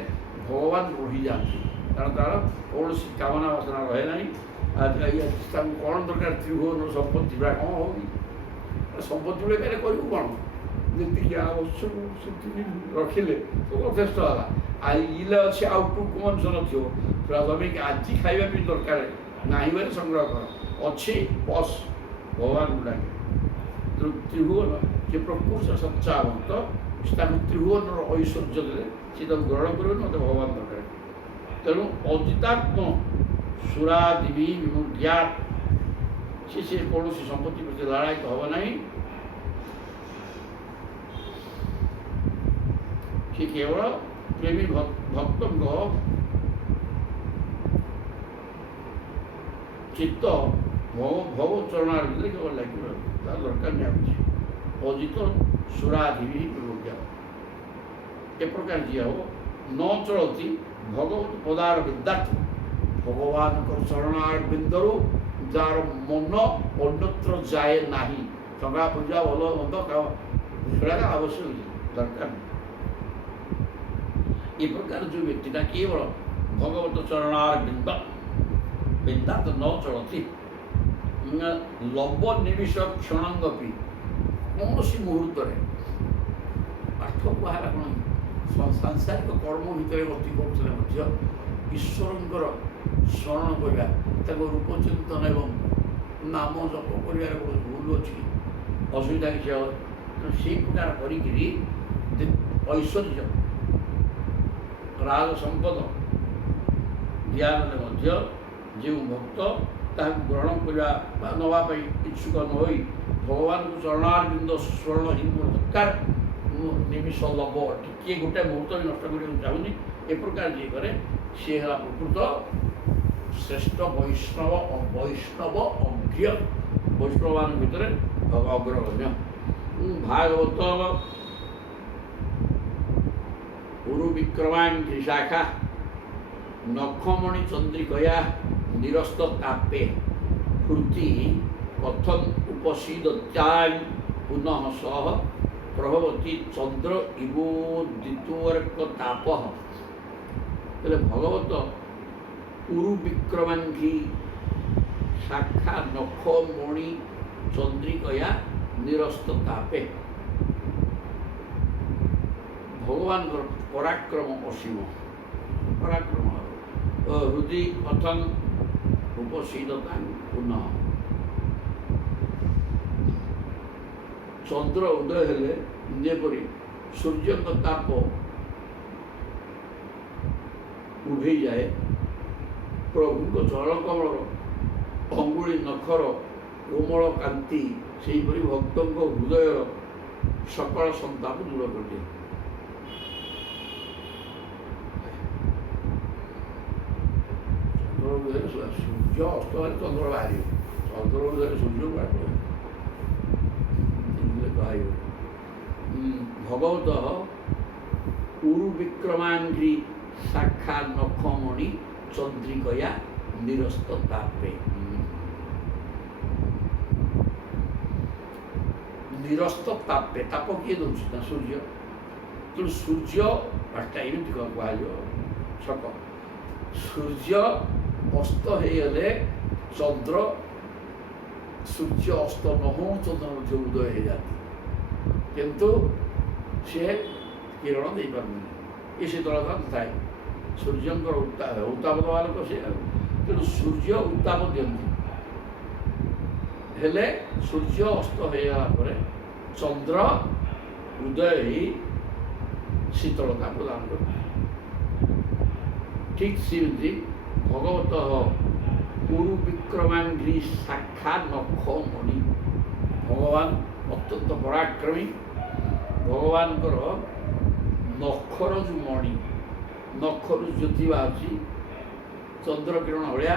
ଭଗବାନ ରହିଯାଆନ୍ତି, କାରଣ ତା'ର କୌଣସି କାମନା ବାସନା ରହେ ନାହିଁ। ତାଙ୍କୁ କ'ଣ ଦରକାର? ତ୍ରିଭୁବନର ସମ୍ପତ୍ତି ବା କ'ଣ ହଉ କି ସମ୍ପତ୍ତି ବେଳେ କାରେ କରିବୁ କ'ଣ? ଯେତିକି ଆବଶ୍ୟକ ସେତିକି ରଖିଲେ ତ ଯଥେଷ୍ଟ ହେଲା। ଇଲେ ଅଛି ଆଉ ମଣିଷ ନଥିବ, ତମେ ଆଜି ଖାଇବା ପାଇଁ ଦରକାର ନାହିଁ ବୋଲି ସଂଗ୍ରହ କର, ଅଛି ବସ୍ ଭଗବାନ ଗୁଡ଼ାକେ। ତ୍ରିଭୁବନ ଯେ ପ୍ରକୃତ ସଚ୍ଚା ଭକ୍ତ ତାଙ୍କୁ ତ୍ରିଭୁବନର ଐଶ୍ୱର୍ଯ୍ୟ ଦେଲେ ସେ ତାକୁ ଗ୍ରହଣ କରିବେନି, ମୋତେ ଭଗବାନ ଦରକାର। ତେଣୁ ଅଜିତାତ୍ମ ସୁରାଦିବି ବିମୁଢ଼୍ୟାତ୍, ସେ କୌଣସି ସମ୍ପତ୍ତି ପ୍ରତି ଲାଳାୟିତ ହେବ ନାହିଁ। ସେ କେବଳ ପ୍ରେମୀ ଭକ୍ତଙ୍କ ଚିତ୍ତ ଭବ ଚରଣାରବିନ୍ଦରେ କେବଳ ଲାଗି ରହିବ, ତାର ଦରକାର ନାହିଁ। ଅଜିତ ସୁରାଧିବି ବିମୁଢ଼୍ୟାତ୍, ଏ ପ୍ରକାର ଯିଏ ହେବ ନ ଚଳତି ଭଗବତ ପଦାରବିନ୍ଦାତ୍, ଭଗବାନଙ୍କ ଚରଣାରବିନ୍ଦରୁ ଯାହାର ମନ ଅନ୍ୟତ୍ର ଯାଏ ନାହିଁ, ଟଙ୍କା ପଇସା ଭଲ ମନ୍ଦ ସେଗୁଡ଼ାକ ଆବଶ୍ୟକ ଦରକାର ନାହିଁ। ଏ ପ୍ରକାର ଯେଉଁ ବ୍ୟକ୍ତିଟା କେବଳ ଭଗବତ ଚରଣାରବିନ୍ଦ ବିନ୍ଦାତ ନ ଚଳତି ଲବ ନିମିଷ କ୍ଷଣଙ୍ଗପି, କୌଣସି ମୁହୂର୍ତ୍ତରେ ପାଠ କୁହାହେଲା କ'ଣ ସାଂସାରିକ କର୍ମ ଭିତରେ ଗତି କରୁଥିଲେ ମଧ୍ୟ ଈଶ୍ୱରଙ୍କର ସ୍ମରଣ କରିବା, ତାଙ୍କ ରୂପ ଚିନ୍ତନ ଏବଂ ନାମ ଜପ କରିବାରେ ବହୁତ ଭୁଲ ଅଛି, ଅସୁବିଧା କିଛି ହେବ। ତେଣୁ ସେଇ ପ୍ରକାର କରିକିରି ଐଶ୍ୱର୍ଯ୍ୟ ରାଜ ସମ୍ପଦ ଜ୍ଞାନରେ ମଧ୍ୟ ଯେଉଁ ଭକ୍ତ ତାହାକୁ ଗ୍ରହଣ କରିବା ବା ନେବା ପାଇଁ ଇଚ୍ଛୁକ ନ ହୋଇ ଭଗବାନଙ୍କୁ ଚରଣାରବିନ୍ଦ ସ୍ମରଣ ହିଁ ମୋର ଦରକାର, ମୁଁ ନିମିଷ ଲବ ଟିକିଏ ଗୋଟେ ମୁହୂର୍ତ୍ତ ବି ନଷ୍ଟ କରିବାକୁ ଚାହୁଁନି, ଏ ପ୍ରକାର ଯିଏ କରେ ସିଏ ହେଲା ପ୍ରକୃତ ଶ୍ରେଷ୍ଠ ବୈଷ୍ଣବ ଅଗ୍ର୍ୟ, ବୈଷ୍ଣବମାନଙ୍କ ଭିତରେ ଅଗ୍ରଗଣ୍ୟ। ଭାଗବତ ଗୁରୁ ବିକ୍ରମାଙ୍କି ଶାଖା ନଖମଣି ଚନ୍ଦ୍ରିକୟା ନିରସ୍ତ ତାପେ ହୃତି କଥଂ ଉପସୀଦତ୍ୟାଂ ପୁନଃ ସହ ପ୍ରଭବତୀ ଚନ୍ଦ୍ର ଇବୋଦିତୋର୍କ ତାପ। ହେଲେ ଭଗବତ ଉରୁ ବିକ୍ରମାଙ୍କି ଶାଖା ନଖମଣି ଚନ୍ଦ୍ରିକୟା ନିରସ୍ତ ତାପେ, ଭଗବାନଙ୍କର ପରାକ୍ରମ ଅସୀମ, ପରାକ୍ରମ ହୃଦି କଥଂ ଉପସୀଦତାଂ ପୁନଃ। ଚନ୍ଦ୍ର ଉଦୟ ହେଲେ ଯେପରି ସୂର୍ଯ୍ୟଙ୍କ ତାପ ଉଭେଇଯାଏ, ପ୍ରଭୁଙ୍କ ଚରଣକମଳର ଅଙ୍ଗୁଳି ନଖର କୋମଳ କାନ୍ତି ସେହିପରି ଭକ୍ତଙ୍କ ହୃଦୟର ସକଳ ସନ୍ତାପ ଦୂର କରିଦିଏ। ସୂର୍ଯ୍ୟ ଅସ୍ତ ହେଲେ ଚନ୍ଦ୍ର ବାହାରିବ, ଚନ୍ଦ୍ର ଉଦୟରେ ସୂର୍ଯ୍ୟ ବାହାରିବ। ଭଗବତ ଉରୁ ବିକ୍ରମାଙ୍ଘ୍ରି ଶାଖା ନଖମଣି ଚନ୍ଦ୍ରିକୟା ନିରସ୍ତ ତାପେ। ନିରସ୍ତ ତାପେ, ତାପ କିଏ ଦେଉଛି ନା ସୂର୍ଯ୍ୟ। ତେଣୁ ସୂର୍ଯ୍ୟ ପାଠଟା ଏମିତି କୁହାଯିବ ଛକ, ସୂର୍ଯ୍ୟ ଅସ୍ତ ହେଇଗଲେ ଚନ୍ଦ୍ର, ସୂର୍ଯ୍ୟ ଅସ୍ତ ନ ହଉ ଚନ୍ଦ୍ର ମଧ୍ୟ ଉଦୟ ହେଇଯାନ୍ତି, କିନ୍ତୁ ସେ କିରଣ ଦେଇପାରନ୍ତି ଏ ଶୀତଳତା ଥାଏ। ସୂର୍ଯ୍ୟଙ୍କର ଉତ୍ତାପ ଦେବା ଲୋକ ସେ, ତେଣୁ ସୂର୍ଯ୍ୟ ଉତ୍ତାପ ଦିଅନ୍ତି। ହେଲେ ସୂର୍ଯ୍ୟ ଅସ୍ତ ହୋଇଗଲା ପରେ ଚନ୍ଦ୍ର ଉଦୟ ହେଇ ଶୀତଳତା ପ୍ରଦାନ କରନ୍ତି। ଠିକ୍ ସେମିତି ଭଗବତ ଗୁରୁ ବିକ୍ରମାଙ୍ଘ୍ରି ଶାଖା ନଖ ମଣି, ଭଗବାନ ଅତ୍ୟନ୍ତ ପରାକ୍ରମୀ। ଭଗବାନଙ୍କର ନଖର ଯେଉଁ ମଣି, ନଖରୁ ଜ୍ୟୋତି ବାହାରୁଛି ଚନ୍ଦ୍ର କିରଣ ଭଳିଆ,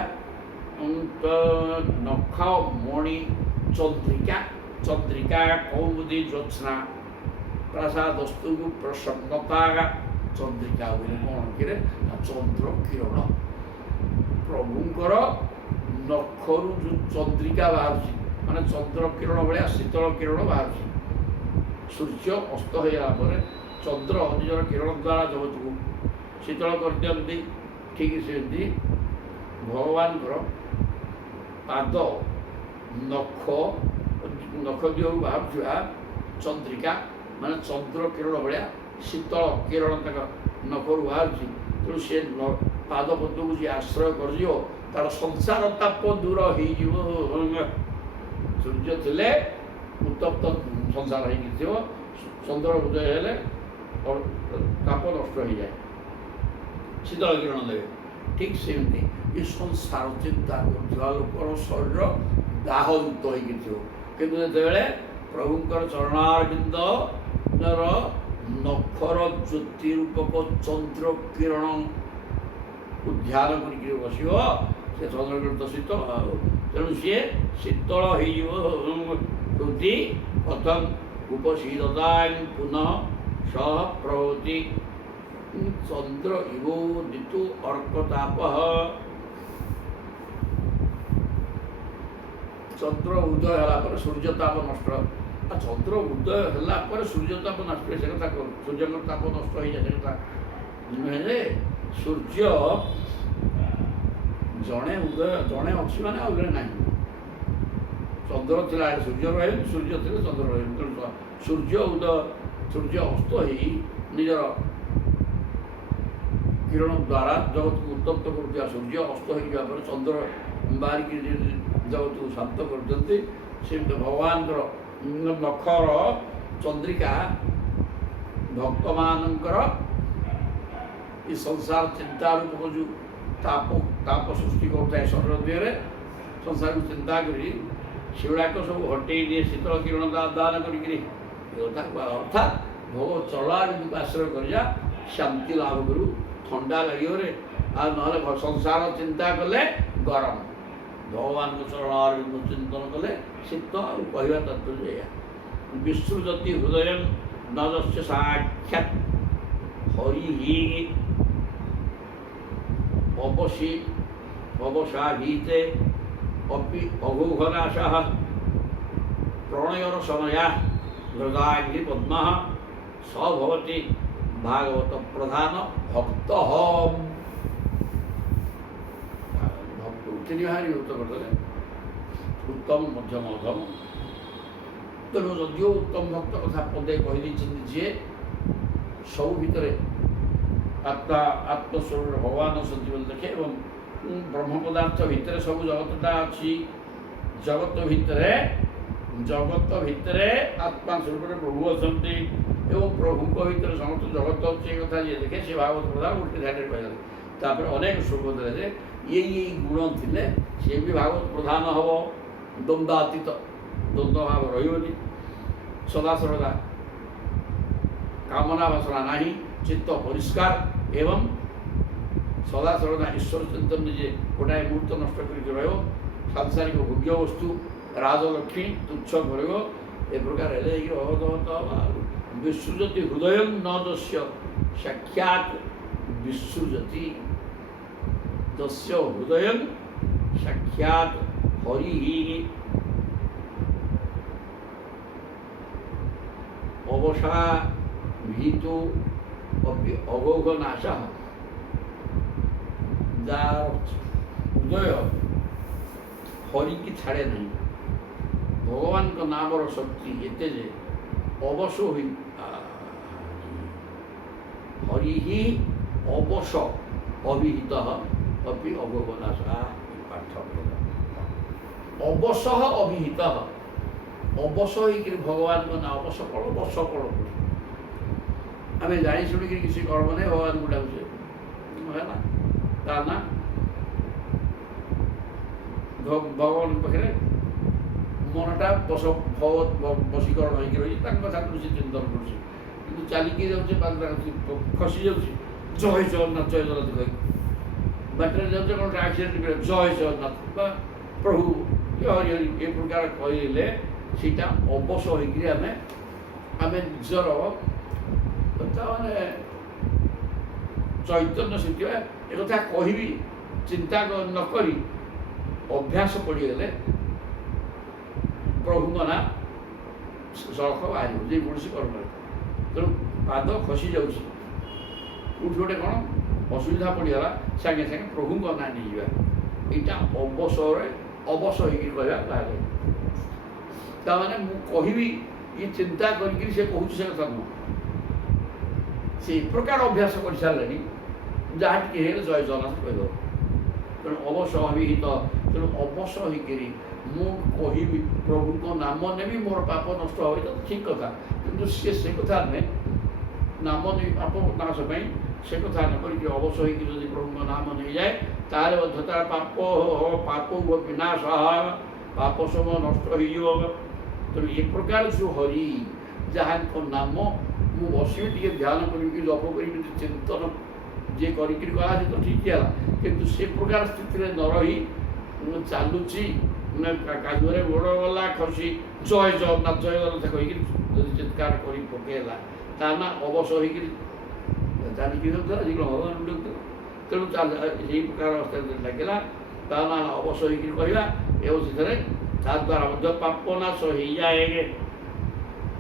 ନଖ ମଣି ଚନ୍ଦ୍ରିକା, ଚନ୍ଦ୍ରିକା କୌମୁଦୀ ଜ୍ୟୋତ୍ସ୍ନା ପ୍ରାସାଦସ୍ତୁ ପ୍ରସନ୍ନତା। ଚନ୍ଦ୍ରିକା ବୋଲେ କ'ଣ କିରେ ନା ଚନ୍ଦ୍ର କିରଣ। ପ୍ରଭୁଙ୍କର ନଖରୁ ଯେଉଁ ଚନ୍ଦ୍ରିକା ବାହାରୁଛି ମାନେ ଚନ୍ଦ୍ର କିରଣ ଭଳିଆ ଶୀତଳ କିରଣ ବାହାରୁଛି। ସୂର୍ଯ୍ୟ ଅସ୍ତ ହୋଇଗଲା ପରେ ଚନ୍ଦ୍ର ନିଜର କିରଣ ଦ୍ୱାରା ଜଗତକୁ ଶୀତଳ କରିଦିଅନ୍ତି। ଠିକ୍ ସେମିତି ଭଗବାନଙ୍କର ପାଦ ନଖ ଦିହରୁ ବାହାରୁଥିବା ଚନ୍ଦ୍ରିକା ମାନେ ଚନ୍ଦ୍ର କିରଣ ଭଳିଆ ଶୀତଳ କିରଣ ତାଙ୍କ ନଖରୁ ବାହାରୁଛି। ତେଣୁ ସେ ପାଦ ପଦ୍ମକୁ ଯିଏ ଆଶ୍ରୟ କରିଯିବ ତାର ସଂସାର ତାପ ଦୂର ହେଇଯିବ। ସୂର୍ଯ୍ୟ ଥିଲେ ଉତ୍ତପ୍ତ ସଂସାର ହେଇକି ଥିବ, ଚନ୍ଦ୍ର ଉଦୟ ହେଲେ ତାପ ନଷ୍ଟ ହେଇଯାଏ, ଶୀତଳ କିରଣ ଦେବେ। ଠିକ୍ ସେମିତି ଏ ସଂସାର ଚିନ୍ତା କରୁଥିବା ଲୋକର ଶରୀର ଦାହଯୁକ୍ତ ହେଇକି ଥିବ, କିନ୍ତୁ ଯେତେବେଳେ ପ୍ରଭୁଙ୍କର ଚରଣାରବିନ୍ଦର ନଖର ଜ୍ୟୋତି ରୂପକ ଚନ୍ଦ୍ର କିରଣକୁ ଧ୍ୟାନ କରିକି ବସିବ, ସେ ଚନ୍ଦ୍ର କିରଣ ତ ଶୀତଳ ଆଉ, ତେଣୁ ସିଏ ଶୀତଳ ହେଇଯିବ। ହୃଦି କଥଂ ଉପଶୀଦତାଂ ପୁନଃ ସହ ପ୍ରଭୃତି ଚନ୍ଦ୍ର ଇବୋ ଋତୁ ଅର୍କତାପ। ଚନ୍ଦ୍ର ଉଦୟ ହେଲା ପରେ ସୂର୍ଯ୍ୟତାପ ନଷ୍ଟ। ଚନ୍ଦ୍ର ଉଦୟ ହେଲା ପରେ ସୂର୍ଯ୍ୟତାପ ନଷ୍ଟ ହୁଏ, ସେ କଥା ସୂର୍ଯ୍ୟଙ୍କର ତାପ ନଷ୍ଟ ହେଇଯାଏ, ସେ କଥା ନୁହେଁ ଯେ ସୂର୍ଯ୍ୟ ଜଣେ ଉଦୟ ଜଣେ ଅଛି ମାନେ ଆଉ ଜଣେ ନାହିଁ। ଚନ୍ଦ୍ର ଥିଲା ସୂର୍ଯ୍ୟ ରହିବେ, ସୂର୍ଯ୍ୟ ଥିଲେ ଚନ୍ଦ୍ର ରହିବେ। ତେଣୁ ସୂର୍ଯ୍ୟ ଅସ୍ତ ହେଇ ନିଜର କିରଣ ଦ୍ୱାରା ଜଗତକୁ ଉତ୍ତପ୍ତ କରୁଥିବା ସୂର୍ଯ୍ୟ ଅସ୍ତ ହୋଇଯିବା ପରେ ଚନ୍ଦ୍ର ବାହାରିକି ଜଗତକୁ ଶାନ୍ତ କରୁଛନ୍ତି। ସେମିତି ଭଗବାନଙ୍କର ନଖର ଚନ୍ଦ୍ରିକା ଭକ୍ତମାନଙ୍କର ଏ ସଂସାର ଚିନ୍ତା ରୂପକ ଯେଉଁ ତାପ ସୃଷ୍ଟି କରୁଥାଏ ଶରୀର ଦେହରେ, ସଂସାରକୁ ଚିନ୍ତା କରି ସେଗୁଡ଼ାକ ସବୁ ହଟେଇ ଦିଏ ଶୀତଳ କିରଣ ଦାନ କରିକିରି। ଅର୍ଥାତ୍ ଭଗବତ ଚରଣାରବିନ୍ଦକୁ ଆଶ୍ରୟ କରିବା, ଶାନ୍ତି ଲାଭ କରୁ, ଥଣ୍ଡା ଲାଗିବରେ। ଆଉ ନହେଲେ ସଂସାର ଚିନ୍ତା କଲେ ଗରମ, ଭଗବାନଙ୍କ ଚରଣାରବିନ୍ଦ ଚିନ୍ତନ କଲେ ଶୀତ। ଆଉ କହିବା ତାତ୍ପର୍ଯ୍ୟ ଏଇଆ, ବିସୃଜତି ହୃଦୟ ନଦସ୍ୟ ସାକ୍ଷାତ୍ ହରି ଅବସାହୀତେ ଅପି ଅଘୋଘନାଶଃ ପ୍ରଣୟର ସମୟା ହୃଦାଗ୍ନି ପଦ୍ମଃ ସ ଭବତି ଭାଗବତ ପ୍ରଧାନ ଭକ୍ତ। ତିନି ଭାରି ଭକ୍ତ କରିଦେଲେ ଉତ୍ତମ ମଧ୍ୟମ ଅଧମ। ତେଣୁ ଯଦିଓ ଉତ୍ତମ ଭକ୍ତ କଥା ପଦେ କହିଦେଇଛନ୍ତି, ଯିଏ ସବୁ ଭିତରେ ଆତ୍ମସ୍ୱରୂପରେ ଭଗବାନ ଅଛନ୍ତି ବୋଲି ଦେଖେ ଏବଂ ବ୍ରହ୍ମ ପଦାର୍ଥ ଭିତରେ ସବୁ ଜଗତଟା ଅଛି। ଜଗତ ଭିତରେ ଆତ୍ମା ସ୍ୱରୂପରେ ପ୍ରଭୁ ଅଛନ୍ତି ଏବଂ ପ୍ରଭୁଙ୍କ ଭିତରେ ସମସ୍ତ ଜଗତ ଅଛି। ଏ କଥା ଯିଏ ଦେଖେ ସେ ଭାଗବତ ପ୍ରଧାନ ଗୋଟେ ଧ୍ୟାନରେ କହିଲେ। ତାପରେ ଅନେକ ଶ୍ଲୋକ ଦେଲେ ଯେ ଏଇ ଗୁଣ ଥିଲେ ସିଏ ବି ଭାଗବତ ପ୍ରଧାନ ହେବ। ଦ୍ୱନ୍ଦ୍ୱାତୀତ, ଦ୍ୱନ୍ଦ୍ୱ ଭାବ ରହିବନି, ସଦାସର୍ବଦା କାମନା ବାସନା ନାହିଁ, ଚିତ୍ତ ପରିଷ୍କାର ଏବଂ ସଦାସର୍ବଦା ଈଶ୍ୱର ଚିନ୍ତନ ନିଜେ ଗୋଟାଏ ମୁହୂର୍ତ୍ତ ନଷ୍ଟ କରିକି ରହିବ। ସାଂସାରିକ ଭୋଗ୍ୟ ବସ୍ତୁ ରାଜଲକ୍ଷ୍ମୀ ତୁଚ୍ଛ କରିବ। ଏ ପ୍ରକାର ହେଲେ ଯାଇକି ଭଗବତ ହେବା। ବିସୃଜତି ହୃଦୟ ନ ଯସ୍ୟ ସାକ୍ଷାତ୍ ବିସୃଜତି, ଯସ୍ୟ ହୃଦୟ ସାକ୍ଷାତ୍ ହରି ଅବସାହୀତୁ ଅପି ଅଘୋଘନାଶଃ। ଯାହାର ହୃଦୟ ହରିକି ଛାଡ଼େ ନାହିଁ, ଭଗବାନଙ୍କ ନାମର ଶକ୍ତି ଏତେ ଯେ ଅବଶ ହୋଇ हरि ही अवश अविहित अभी अभवनाशा पाठ अवश अविहित अवश होकर भगवान को ना अवश कल बस कल आम जाणी शुणिक किसी कर्म नहीं भगवान को डाकुचे ना भगवान पाखे मनटा बसीकरण होकर रही कथा से चिंतन कर चलिकी जाऊे खसी जाऊे जय जगन्नाथ जय जगन्नाथ कह बाटर जाऊे कौन एक्सीडेंट जय जगन्नाथ प्रभु हरि हरि ए प्रकार कहले सीटा अवश होकर आम निजर मैंने चैतन्य स्थित एक कह चिंता नक अभ्यास पड़गले प्रभु ना सड़क बाहर जेकोसी कर्म तेणु पाद खसी जाऊँगी गोटे कौन असुविधा पड़गला सागे सागे प्रभु ना नहीं यहाँ अवसर अवश होकर कहने मुझे ये चिंता करके से कहूँ से कथा नुह से प्रकार अभ्यास कर सारे जहाँ टी जय जगन्नाथ कह तेणु अवश अविहित तेणु अवश होकर मुझे प्रभु को नाम नेबी मोर पाप नष्ट हो ठीक कथा किंतु से कथा नुहे नाम ने पाप नाश से कथा न कर अवश होकर जब प्रभु को नाम नहीं जाए तार पाप पाप विनाश पाप सब नष्ट हो तेणु ये प्रकार जो हरि जहाँ नाम मु बस ध्यान करी जप करी चिंतन जे करा तो ठीक है किंतु से प्रकार स्थिति न रही चलुची काजुरे गोड़ गला खसी जय जगन्नाथ कह चित्कार कर पकेला ताना अवश होकर चलिकी भगवान तेणु यही प्रकार अवस्था लगे ताना अवश होकर कहला एवं से द्वारा पाप नाश हो जाएंगे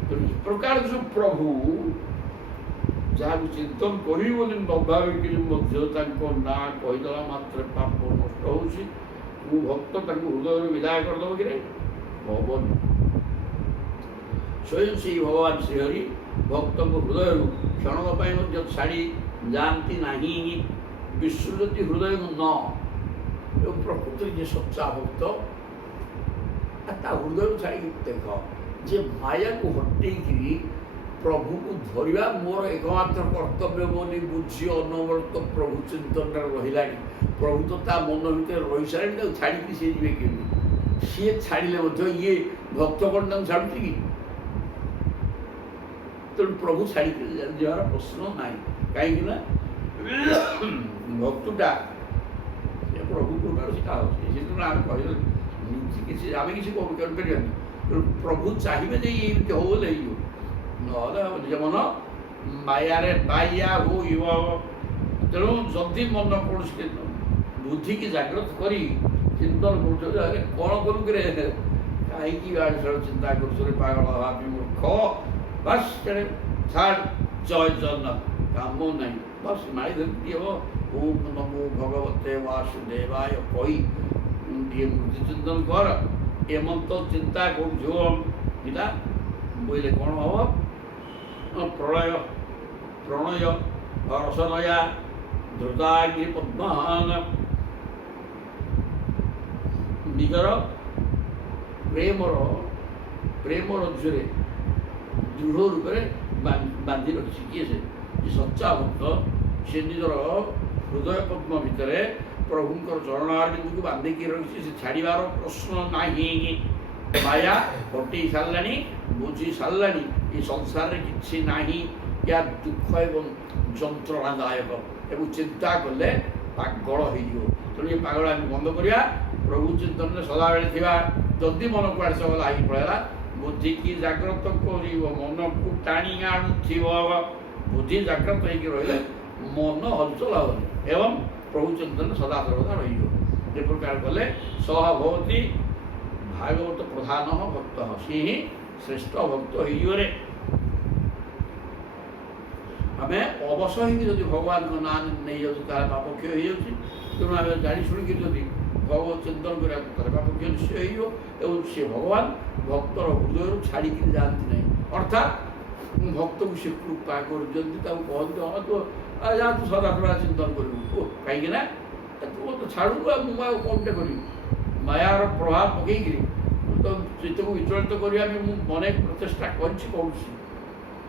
तेणु इस प्रकार जो प्रभु जहाँ चिंतन करी भाविक ना कहीदेला मात्र पाप नष्ट हो भक्त हृदय विदाय करदेव कि भवन स्वयं से भगवान श्रीहरि भक्त हृदय क्षण छाड़ी जाती ना विश्वज्योति हृदय न प्रकृति जे सच्चा भक्त हृदय छाड़ी देख जे माया को हटेकरी प्रभु को धरवा मोर एकमात्र कर्तव्य बोली बुझी अनवरत प्रभु चिंतन रहा प्रभु तो ता मन भर रही सारे छाड़ी सी जी कि सी छाड़े ये भक्त कौन छाड़ू कि तेणु प्रभु छाड़ी जार प्रश्न ना कहीं भक्तटा प्रभु कृपार सीटा आम कह आम किसी कर प्रभु चाहिए ये हो निज मन मायारे बाया हो तेणु जदि मन कौन बुद्धि की जागृत कर चिंतन कर कौन करूँ कहीं चिंता कर पागल भावी मूर्ख बस छाड़ जय जगन्नाथ काम ना बस माई धरती हम ओम नमो भगवते वासुदेवाय कही मूर्ति चिंतन कर एमंत चिंता करा बोले कौन हम प्रलय प्रणय रसनया द्रुताग्नि पद्मान निजर प्रेम रज्जुरे दृढ़ रूप से बांधि रखी किए से सच्चा भक्त से निजर हृदय पद्म भितर प्रभुंर चरणारविंद को बांधिकी रखी से छाड़ार प्रश्न ना माया हटई सारा बुझी सारा ये संसार किसी ना या दुख एवं जंत्रणादायक एवं चिंता कले पागल हो तेणु ये पागल आम बंद करा प्रभु चिंतन में सदा बेले जदि मन को गला ही पड़ेगा बुद्धि की जागृत कर मन को टाणी आणु बुद्धि जागृत हो रही मन हलचल हेनी एवं प्रभु चिंतन सदा सर्वदा रही प्रकार कले सह भवती भागवत प्रधान भक्त सी ही श्रेष्ठ भक्त होरे आम अवश्य ही भगवान को ना नहीं जाऊँ पाप क्षय हो जाऊँगी तेणु आम जाणी शुणिक जदि भगवत चिंतन करा पाप क्षय निश्चय हो सी भगवान भक्तर हृदय छाड़ी जाती नहीं अर्थात ଭକ୍ତକୁ ସେ କୃପା କରୁଛନ୍ତି, ତାକୁ କହନ୍ତି ହଁ ତୁ ଯା ତୁ ସଦାସର୍ବଦା ଚିନ୍ତନ କରିବୁ। ଓ କାହିଁକିନା ତୁ ତ ଛାଡ଼ୁ ଆଉ ମୁଁ ଆଉ କ'ଣଟେ କରିବି? ମାୟାର ପ୍ରଭାବ ପକେଇକିରି ତ ଚିତ୍ତକୁ ବିଚଳିତ କରିବା ପାଇଁ ମୁଁ ଅନେକ ପ୍ରଚେଷ୍ଟା କରିଛି କରୁଛି,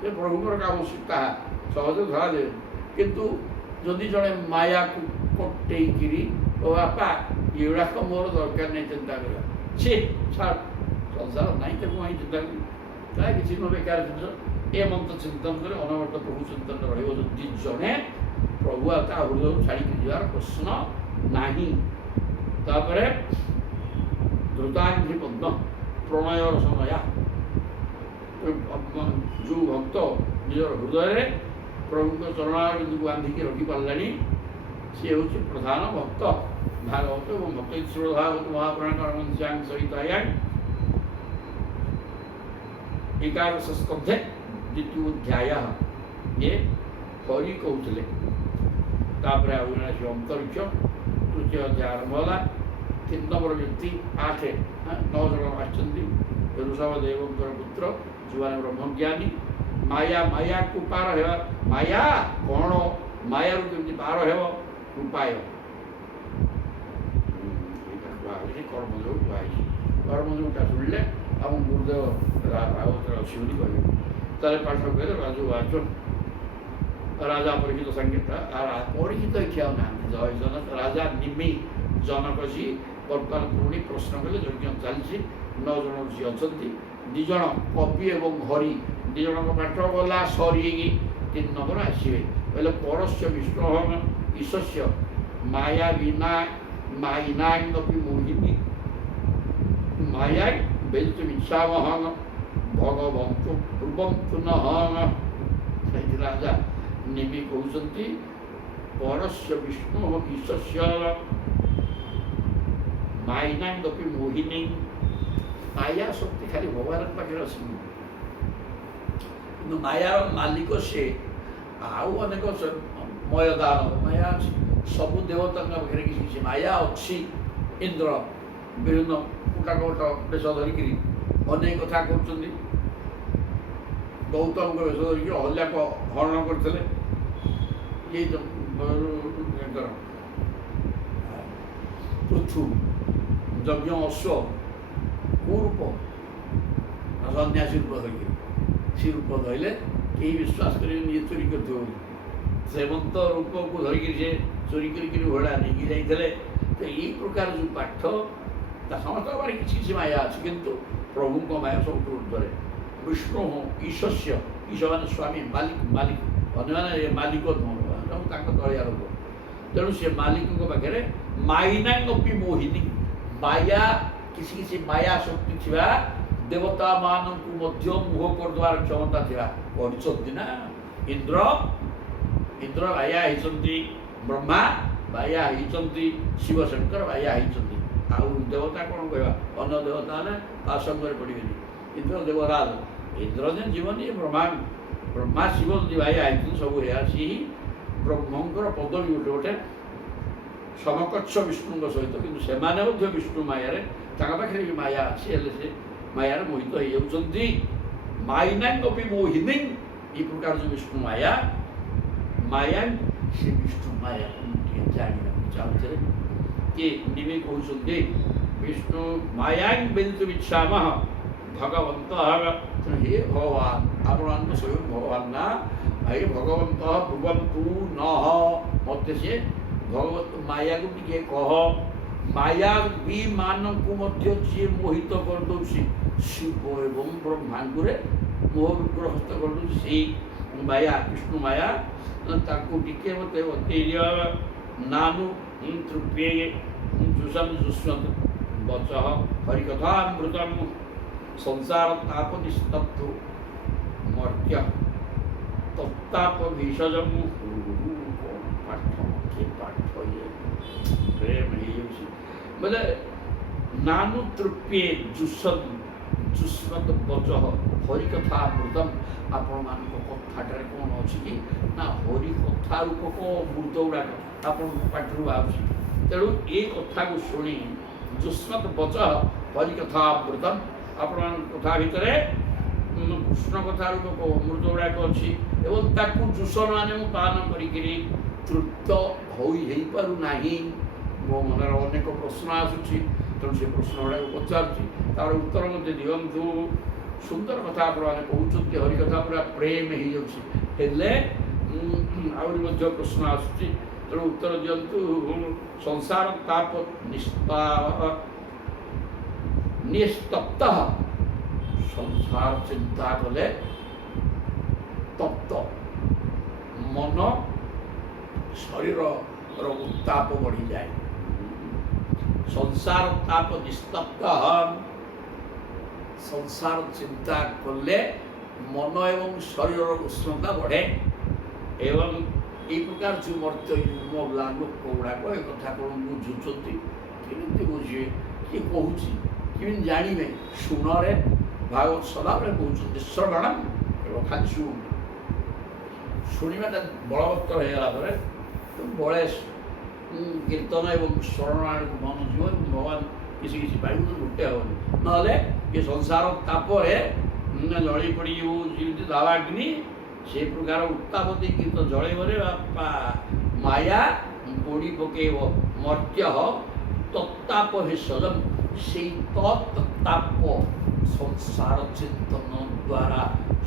ଯେ ପ୍ରଭୁଙ୍କର କାମ ତାହା ସହଜ ଧରାଯାଏ। କିନ୍ତୁ ଯଦି ଜଣେ ମାୟାକୁ କଟେଇକିରି ଓ ବାପା ଏଗୁଡ଼ାକ ମୋର ଦରକାର ନାହିଁ ଚିନ୍ତା କରିବା, ସେ ଛାଡ଼ ସଂସାର ନାହିଁ ତାକୁ କାହିଁ ଚିନ୍ତା କରିବି, ତାହା କିଛି ନ ବେକାର ଜିନିଷ, ଏ ମନ୍ତ୍ର ଚିନ୍ତନ କରେ ଅନବରତ ପ୍ରଭୁ ଚିନ୍ତନ ରହିବ। ଯଦି ଜଣେ ପ୍ରଭୁ ଆଉ ତା ହୃଦୟରୁ ଛାଡ଼ିକି ଯିବାର ପ୍ରଶ୍ନ ନାହିଁ। ତାପରେ ଧୃତାଙ୍ଗି ପଦ୍ମ ପ୍ରଣୟର ସମୟା, ଯେଉଁ ଭକ୍ତ ନିଜର ହୃଦୟରେ ପ୍ରଭୁଙ୍କ ଚରଣାରବିନ୍ଦୁକୁ ବାନ୍ଧିକି ରଖିପାରିଲାଣି ସିଏ ହେଉଛି ପ୍ରଧାନ ଭକ୍ତ। ଭାଗବତ ଏବଂ ଭକ୍ତ ଭାଗବତ ମହାପୁରାଣ କର୍ମଂସ୍ୟାଂ ସହିତ ଏକାଦଶ ସ୍କନ୍ଧେ ଦ୍ୱିତୀୟ ଅଧ୍ୟାୟ ଇଏ ହରି କହୁଥିଲେ। ତାପରେ ଆଉ ଜଣେ ଆସିବ ଅନ୍ତରିକ୍ଷ, ତୃତୀୟ ଅଧ୍ୟାୟ ଆରମ୍ଭ ହେଲା। 3 ନମ୍ବର ବ୍ୟକ୍ତି 8 9 ଜଣ ଆସିଛନ୍ତି। ଋଷଭ ଦେବଙ୍କର ପୁତ୍ର, ଯେଉଁମାନେ ବ୍ରହ୍ମଜ୍ଞାନୀ। ମାୟାକୁ ପାର ହେବା, ମାୟା କ'ଣ, ମାୟାରୁ କେମିତି ପାର ହେବ ଉପାୟ, ଏଇଟା କୁହାହେଉଛି କର୍ମଯୋଗ କୁହାହେଇଛି। କର୍ମଯୋଗଟା ଶୁଣିଲେ ଆମ ଗୁରୁଦେବ ଭାଗବତରେ ଅଛି ବୋଲି କହିବେ। ତାହେଲେ ପାଠ କହିଲେ ରାଜୁବାଚ ରାଜା ପରୀକ୍ଷିତ ସଂଗୀତ, ପରୀକ୍ଷିତ ଇଚ୍ଛା ନାହାନ୍ତି ଜୟ ଜନକ ରାଜା ନିମି ଜନକସି ବର୍ତ୍ତମାନ ପୁଣି ପ୍ରଶ୍ନ କଲେ, ଯଜ୍ଞ ଚାଲିଛି। 9 ଜଣ ଋଷି ଅଛନ୍ତି, 2 ଜଣ କବି ଏବଂ ହରି, 2 ଜଣଙ୍କ ପାଠ ଗଲା ସରିକି 3 ନମ୍ବର ଆସିବେ। କହିଲେ ପରସ୍ୟ ବିଷ୍ଣୁ ଈଶସ୍ୟ ମାୟା ବିନା ମାଇନାଙ୍ଗପି ମୋହିନୀ ମାୟା ବେଦୁ ଇଚ୍ଛାମହଂ ଭଗବନ୍ତୁ ପୂର୍ବନ୍ତୁ ନହଂ। ସେଇଠି ରାଜା ନିମି କହୁଛନ୍ତି ପରସ୍ୟ ବିଷ୍ଣୁ ଈଶସ୍ୟ ମାଇନାଙ୍ଗପି ମୋହିନୀ। ମାୟା ଶକ୍ତି ଖାଲି ଭଗବାନଙ୍କ ପାଖରେ ଅଛି, କିନ୍ତୁ ମାୟାର ମାଲିକ ସେ। ଆଉ ଅନେକ ମୟଦାନ ମାୟା ଅଛି, ସବୁ ଦେବତାଙ୍କ ପାଖରେ କିଛି କିଛି ମାୟା ଅଛି। ଇନ୍ଦ୍ର ବିଭିନ୍ନ କୁଟାକୋଟ ବେଶ ଧରିକିରି ଅନେକ କଥା କରୁଛନ୍ତି। ଗୌତମଙ୍କ ବେଶ ଧରିକି ଅହଲ୍ୟାକ ହରଣ କରିଥିଲେ। ଇଏ ପୃଥୁ ଯଜ୍ଞ ଅଶ୍ଵ କୁରୂପ ସନ୍ନ୍ୟାସୀ ରୂପ ଧରିକି, ସେ ରୂପ ଧରିଲେ କେହି ବିଶ୍ୱାସ କରିବେନି ଇଏ ଚୋରି କରିଥିବ ବୋଲି। ସେମନ୍ତ ରୂପକୁ ଧରିକିରି ସେ ଚୋରି କରିକିରି ଭଡ଼ା ନେଇକି ଯାଇଥିଲେ। ତ ଏଇ ପ୍ରକାର ଯେଉଁ ପାଠ, ତା ସମସ୍ତଙ୍କ ପାଖରେ କିଛି କିଛି ମାୟା ଅଛି, କିନ୍ତୁ ପ୍ରଭୁଙ୍କ ମାୟା ସବୁଠୁ ଉର୍ଦ୍ଧ୍ୱରେ। ବିଷ୍ଣୁ ଈଶସ୍ୟ, ଈଶ ମାନେ ସ୍ୱାମୀ, ମାଲିକ, ଅନ୍ୟମାନେ ମାଲିକ ନୁହଁ, ତାଙ୍କ ତଳିଆ ଲୋକ। ତେଣୁ ସେ ମାଲିକଙ୍କ ପାଖରେ ମାଇନାଙ୍ଗପି ମୋହିନୀ, ମାୟା କିଛି କିଛି ମାୟା ଶକ୍ତି ଥିବା ଦେବତାମାନଙ୍କୁ ମଧ୍ୟ ମୋହ କରିଦେବାର କ୍ଷମତା ଥିବା କରିଛନ୍ତି ନା। ଇନ୍ଦ୍ର ମାୟା ହେଇଛନ୍ତି, ବ୍ରହ୍ମା ମାୟା ହେଇଛନ୍ତି, ଶିବଶଙ୍କର ମାୟା ହେଇଛନ୍ତି। ଆଉ ଦେବତା କ'ଣ କହିବା, ଅନ୍ୟ ଦେବତା ହେଲେ ତା ସଙ୍ଗରେ ପଡ଼ିବେନି। ଇନ୍ଦ୍ର ଦେବରାଜ, ଇନ୍ଦ୍ର ଯେ ଜୀବନୀ, ବ୍ରହ୍ମା ଶିବ ଯଦି ମାୟା ହେଇଛନ୍ତି ସବୁ ଏହା ସିଏ ହିଁ ବ୍ରହ୍ମଙ୍କର ପଦବୀ ଗୋଟେ ଗୋଟେ ସମକକ୍ଷ ବିଷ୍ଣୁଙ୍କ ସହିତ। କିନ୍ତୁ ସେମାନେ ମଧ୍ୟ ବିଷ୍ଣୁ ମାୟାରେ, ତାଙ୍କ ପାଖରେ ବି ମାୟା ଅଛି, ହେଲେ ସେ ମାୟାରେ ମୋହିତ ହେଇଯାଉଛନ୍ତି। ମାଇନାଙ୍ଗପି ମୋହିନୀ, এই প্রকার যে বিষ্ণু মায়া সে বিষ্ণু মায়া ଟିକେ ଜାଣିବାକୁ ଚାହୁଁଥିଲେ କି ନିମି କହୁଛନ୍ତି ବିଷ୍ଣୁ ମାୟାଂ ବେଦୁ ଇଚ୍ଛାମଃ ଭଗବନ୍ତ। ହେ ଭଗବାନ, ଆପଣମାନଙ୍କ ସ୍ୱୟଂ ଭଗବାନ ନା, ଭାଇ ଭଗବନ୍ତ ଭୁବନ୍ତୁ ନଃ, ମୋତେ ସେ ଭଗବତ ମାୟାକୁ ଟିକେ କହ। ମାୟା ମାନଙ୍କୁ ମଧ୍ୟ ଯିଏ ମୋହିତ କରିଦେଉଛି, ଶିବ ଏବଂ ବ୍ରହ୍ମାଙ୍କୁରେ ମୋହଗ୍ରସ୍ତ କରିଦେଉଛି ସେଇ ମାୟା, ବିଷ୍ଣୁ ମାୟା, ତାକୁ ଟିକେ ମୋତେ ବତେଇଦିଅ। ନାନୁ ତୃପ୍ୟେ ଜୁଷମ ଜୁଷ୍ମତ୍ ବଚଃ ହରିକଥାମୃତମ୍ ସଂସାର ତାପ ନିସ୍ତବ୍ଧୁ ମର୍ତ୍ୟ ତତ୍ତାପ ଭୀଷଜମ୍। ପାଠ କି ପାଠ, ଇଏ ପ୍ରେମ ହେଇଯାଉଛି। ବୋଲେ ନାନୁ ତୃପ୍ୟେ ଜୁଷ୍ମତ୍ ବଚଃ ହରିକଥାମୃତମ୍। ଆପଣମାନଙ୍କ କଥାଟାରେ କ'ଣ ଅଛି କି ନା, ହରି କଥା ରୂପକ ଅମୃତ ଗୁଡ଼ାକ ଆପଣଙ୍କ ପାଟିରୁ ବାହାରୁଛି। ତେଣୁ ଏ କଥାକୁ ଶୁଣି ଜୁଷ୍ମତ୍ ବଚଃ ହରିକଥାମୃତମ୍, ଆପଣମାନଙ୍କ କଥା ଭିତରେ କୃଷ୍ଣ କଥା ରୂପକ ଅମୃତ ଗୁଡ଼ାକ ଅଛି ଏବଂ ତାକୁ ଯୂଷମାନେ ମୁଁ ପାନ କରିକିରି ତୃପ୍ତ ହୋଇପାରୁନାହିଁ। ମୋ ମନରେ ଅନେକ ପ୍ରଶ୍ନ ଆସୁଛି, ତେଣୁ ସେ ପ୍ରଶ୍ନ ଗୁଡ଼ାକ ପଚାରୁଛି, ତାର ଉତ୍ତର ମୋତେ ଦିଅନ୍ତୁ। ସୁନ୍ଦର କଥା ଆପଣମାନେ କହୁଛନ୍ତି, ହରିକଥା ପୁରା ପ୍ରେମ ହେଇଯାଉଛି, ହେଲେ ଆହୁରି ମଧ୍ୟ ପ୍ରଶ୍ନ ଆସୁଛି, ତେଣୁ ଉତ୍ତର ଦିଅନ୍ତୁ। ସଂସାର ତାପ ନିସ୍ତପ୍ତ, ସଂସାର ଚିନ୍ତା କଲେ ତପ୍ତ, ମନ ଶରୀରର ଉତ୍ତାପ ବଢ଼ିଯାଏ। ସଂସାର ତାପ ନିସ୍ତପ୍ତ, ସଂସାର ଚିନ୍ତା କଲେ ମନ ଏବଂ ଶରୀରର ଉଷ୍ଣତା ବଢ଼େ। ଏବଂ এই প্রকার যে মর্ত্য মগলা লোক গুড়াক এ কথা কোণ বুঝুଛନ୍ତି, କେମିତି ବୁଝିବେ, କିଏ କହୁଛି କେମିତି ଜାଣିବେ? ଶୁଣରେ ଭାଗବତ ସଦାବେଳେ କହୁଛନ୍ତି ଶ୍ରବଣମ୍ କେବଳ ଖାଲି ଶୁଣ, ଶୁଣିବାଟା ବଳବତ୍ତର ହେଇଗଲା ପରେ ବଳେ କୀର୍ତ୍ତନ ଏବଂ ସ୍ମରଣ ଆଡ଼କୁ ମନ ଯିବ ଏବଂ ଭଗବାନ କିଛି କିଛି ପାଇବ, ଗୋଟେ ହେବନି। ନହେଲେ ଏ ସଂସାର ତାପରେ ଜଳି ପଡ଼ିଯିବୁ ଯେମିତି ଦାବାଗ୍ନି, ସେ ପ୍ରକାର ଉତ୍ତାପ ଦେଇକି ତ ଜଳେଇବରେ ବାପା ମାୟା ପୋଡ଼ି ପକେଇବ। ମର୍ତ୍ୟ ତତ୍ତାପ ଭେଷଜମ୍, ସେଇ ତତ୍ତାପ ସଂସାର ଚିନ୍ତନ ଦ୍ୱାରା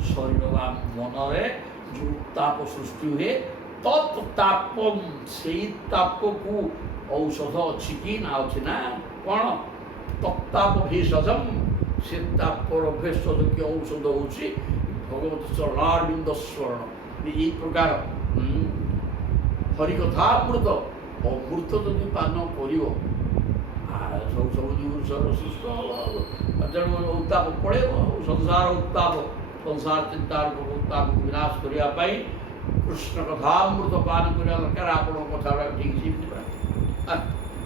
ଶରୀର ବା ମନରେ ଯେଉଁ ଉତ୍ତାପ ସୃଷ୍ଟି ହୁଏ, ତତ୍ତାପ ସେଇ ତାପକୁ ଔଷଧ ଅଛି କି ନା ଅଛି ନା କ'ଣ? ତତ୍ତାପ ଭେଷଜମ୍, ସେ ତାପର ଭେଷଜ କି ଔଷଧ ହେଉଛି ଭଗବତ ଚରଣାରବିନ୍ଦ ସ୍ମରଣ। এই প্রকার হরিকথামৃত অমৃত যদি পান করিব ସବୁ ପୁରୁଷର ସୁସ୍ଥ ତେଣୁ ଉତ୍ତାପ ପଳେଇବ। ସଂସାର ଉତ୍ତାପ, ସଂସାର ଚିନ୍ତାର ଉତ୍ତାପକୁ ବିନାଶ କରିବା ପାଇଁ କୃଷ୍ଣ କଥାମୃତ ପାନ କରିବା ଦରକାର। ଆପଣଙ୍କ କଥା ଗୁଡ଼ାକ ଠିକ୍ ସେମିତି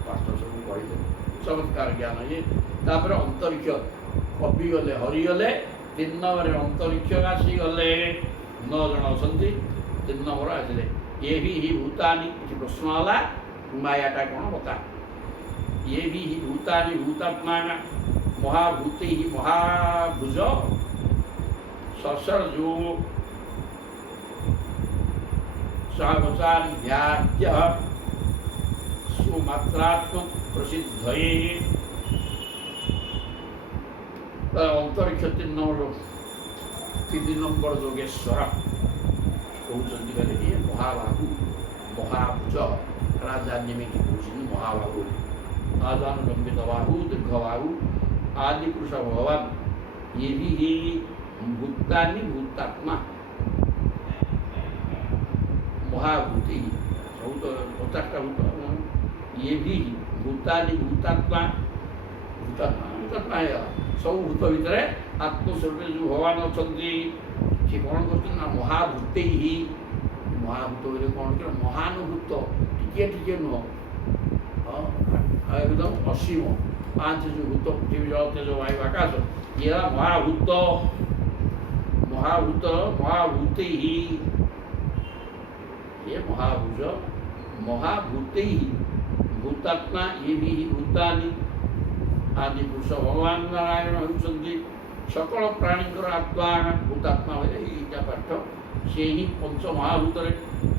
ପାଠ ସବୁ କହିଲେ ଚମତ୍କାର ଜ୍ଞାନ ଇଏ। ତାପରେ ଅନ୍ତରିକ୍ଷ କବି ଗଲେ, ହରିଗଲେ। 3 ନମ୍ବରରେ ଅନ୍ତରିକ୍ଷ ଆସିଗଲେ, 9 ଜଣ ଅଛନ୍ତି। 3 ନମ୍ବର ଆସିଲେ, ଏ ବି ହି ଭୂତାନି। କିଛି ପ୍ରଶ୍ନ ହେଲା, ମାୟାଟା କ'ଣ ବତା? ये भी ही भूतानि भूतात्मा महाभूते ही महाभुज ससर्जो सावचारी व्याख्य सुमात्रात्मक प्रसिद्ध अंतरिक्ष 3 नंबर जोगेश्वर कहते महाबाहु महाभुज राजा निमित्त कहते महाबाहु आदान लंबित बाहु दीर्घ बाहु आदि पुरुष भगवान। ये भी ही भूतानि भूतात्मा महाभूति बहुत 50टा भूत। ये भी भूतानि भूतात्मा भूतात्मा है सब भूत भितर आत्मस्वरूप जो भगवान अच्छा सी कौन कर महाभूते ही महाभूत कौन कर महानुभूत टिके नुह एकदम असीम 5 जो भूत पृथ्वी जल तेज वायु आकाश ये महाभूत महाभूत महाभूते ही ये महाभुज महाभूते ही भूतात्मा ये भी भूतानि आदि पुरुष भगवान नारायण होती सकल प्राणीकर आत्मा भूतात्मा ये पाठ से ही पंच महाभूत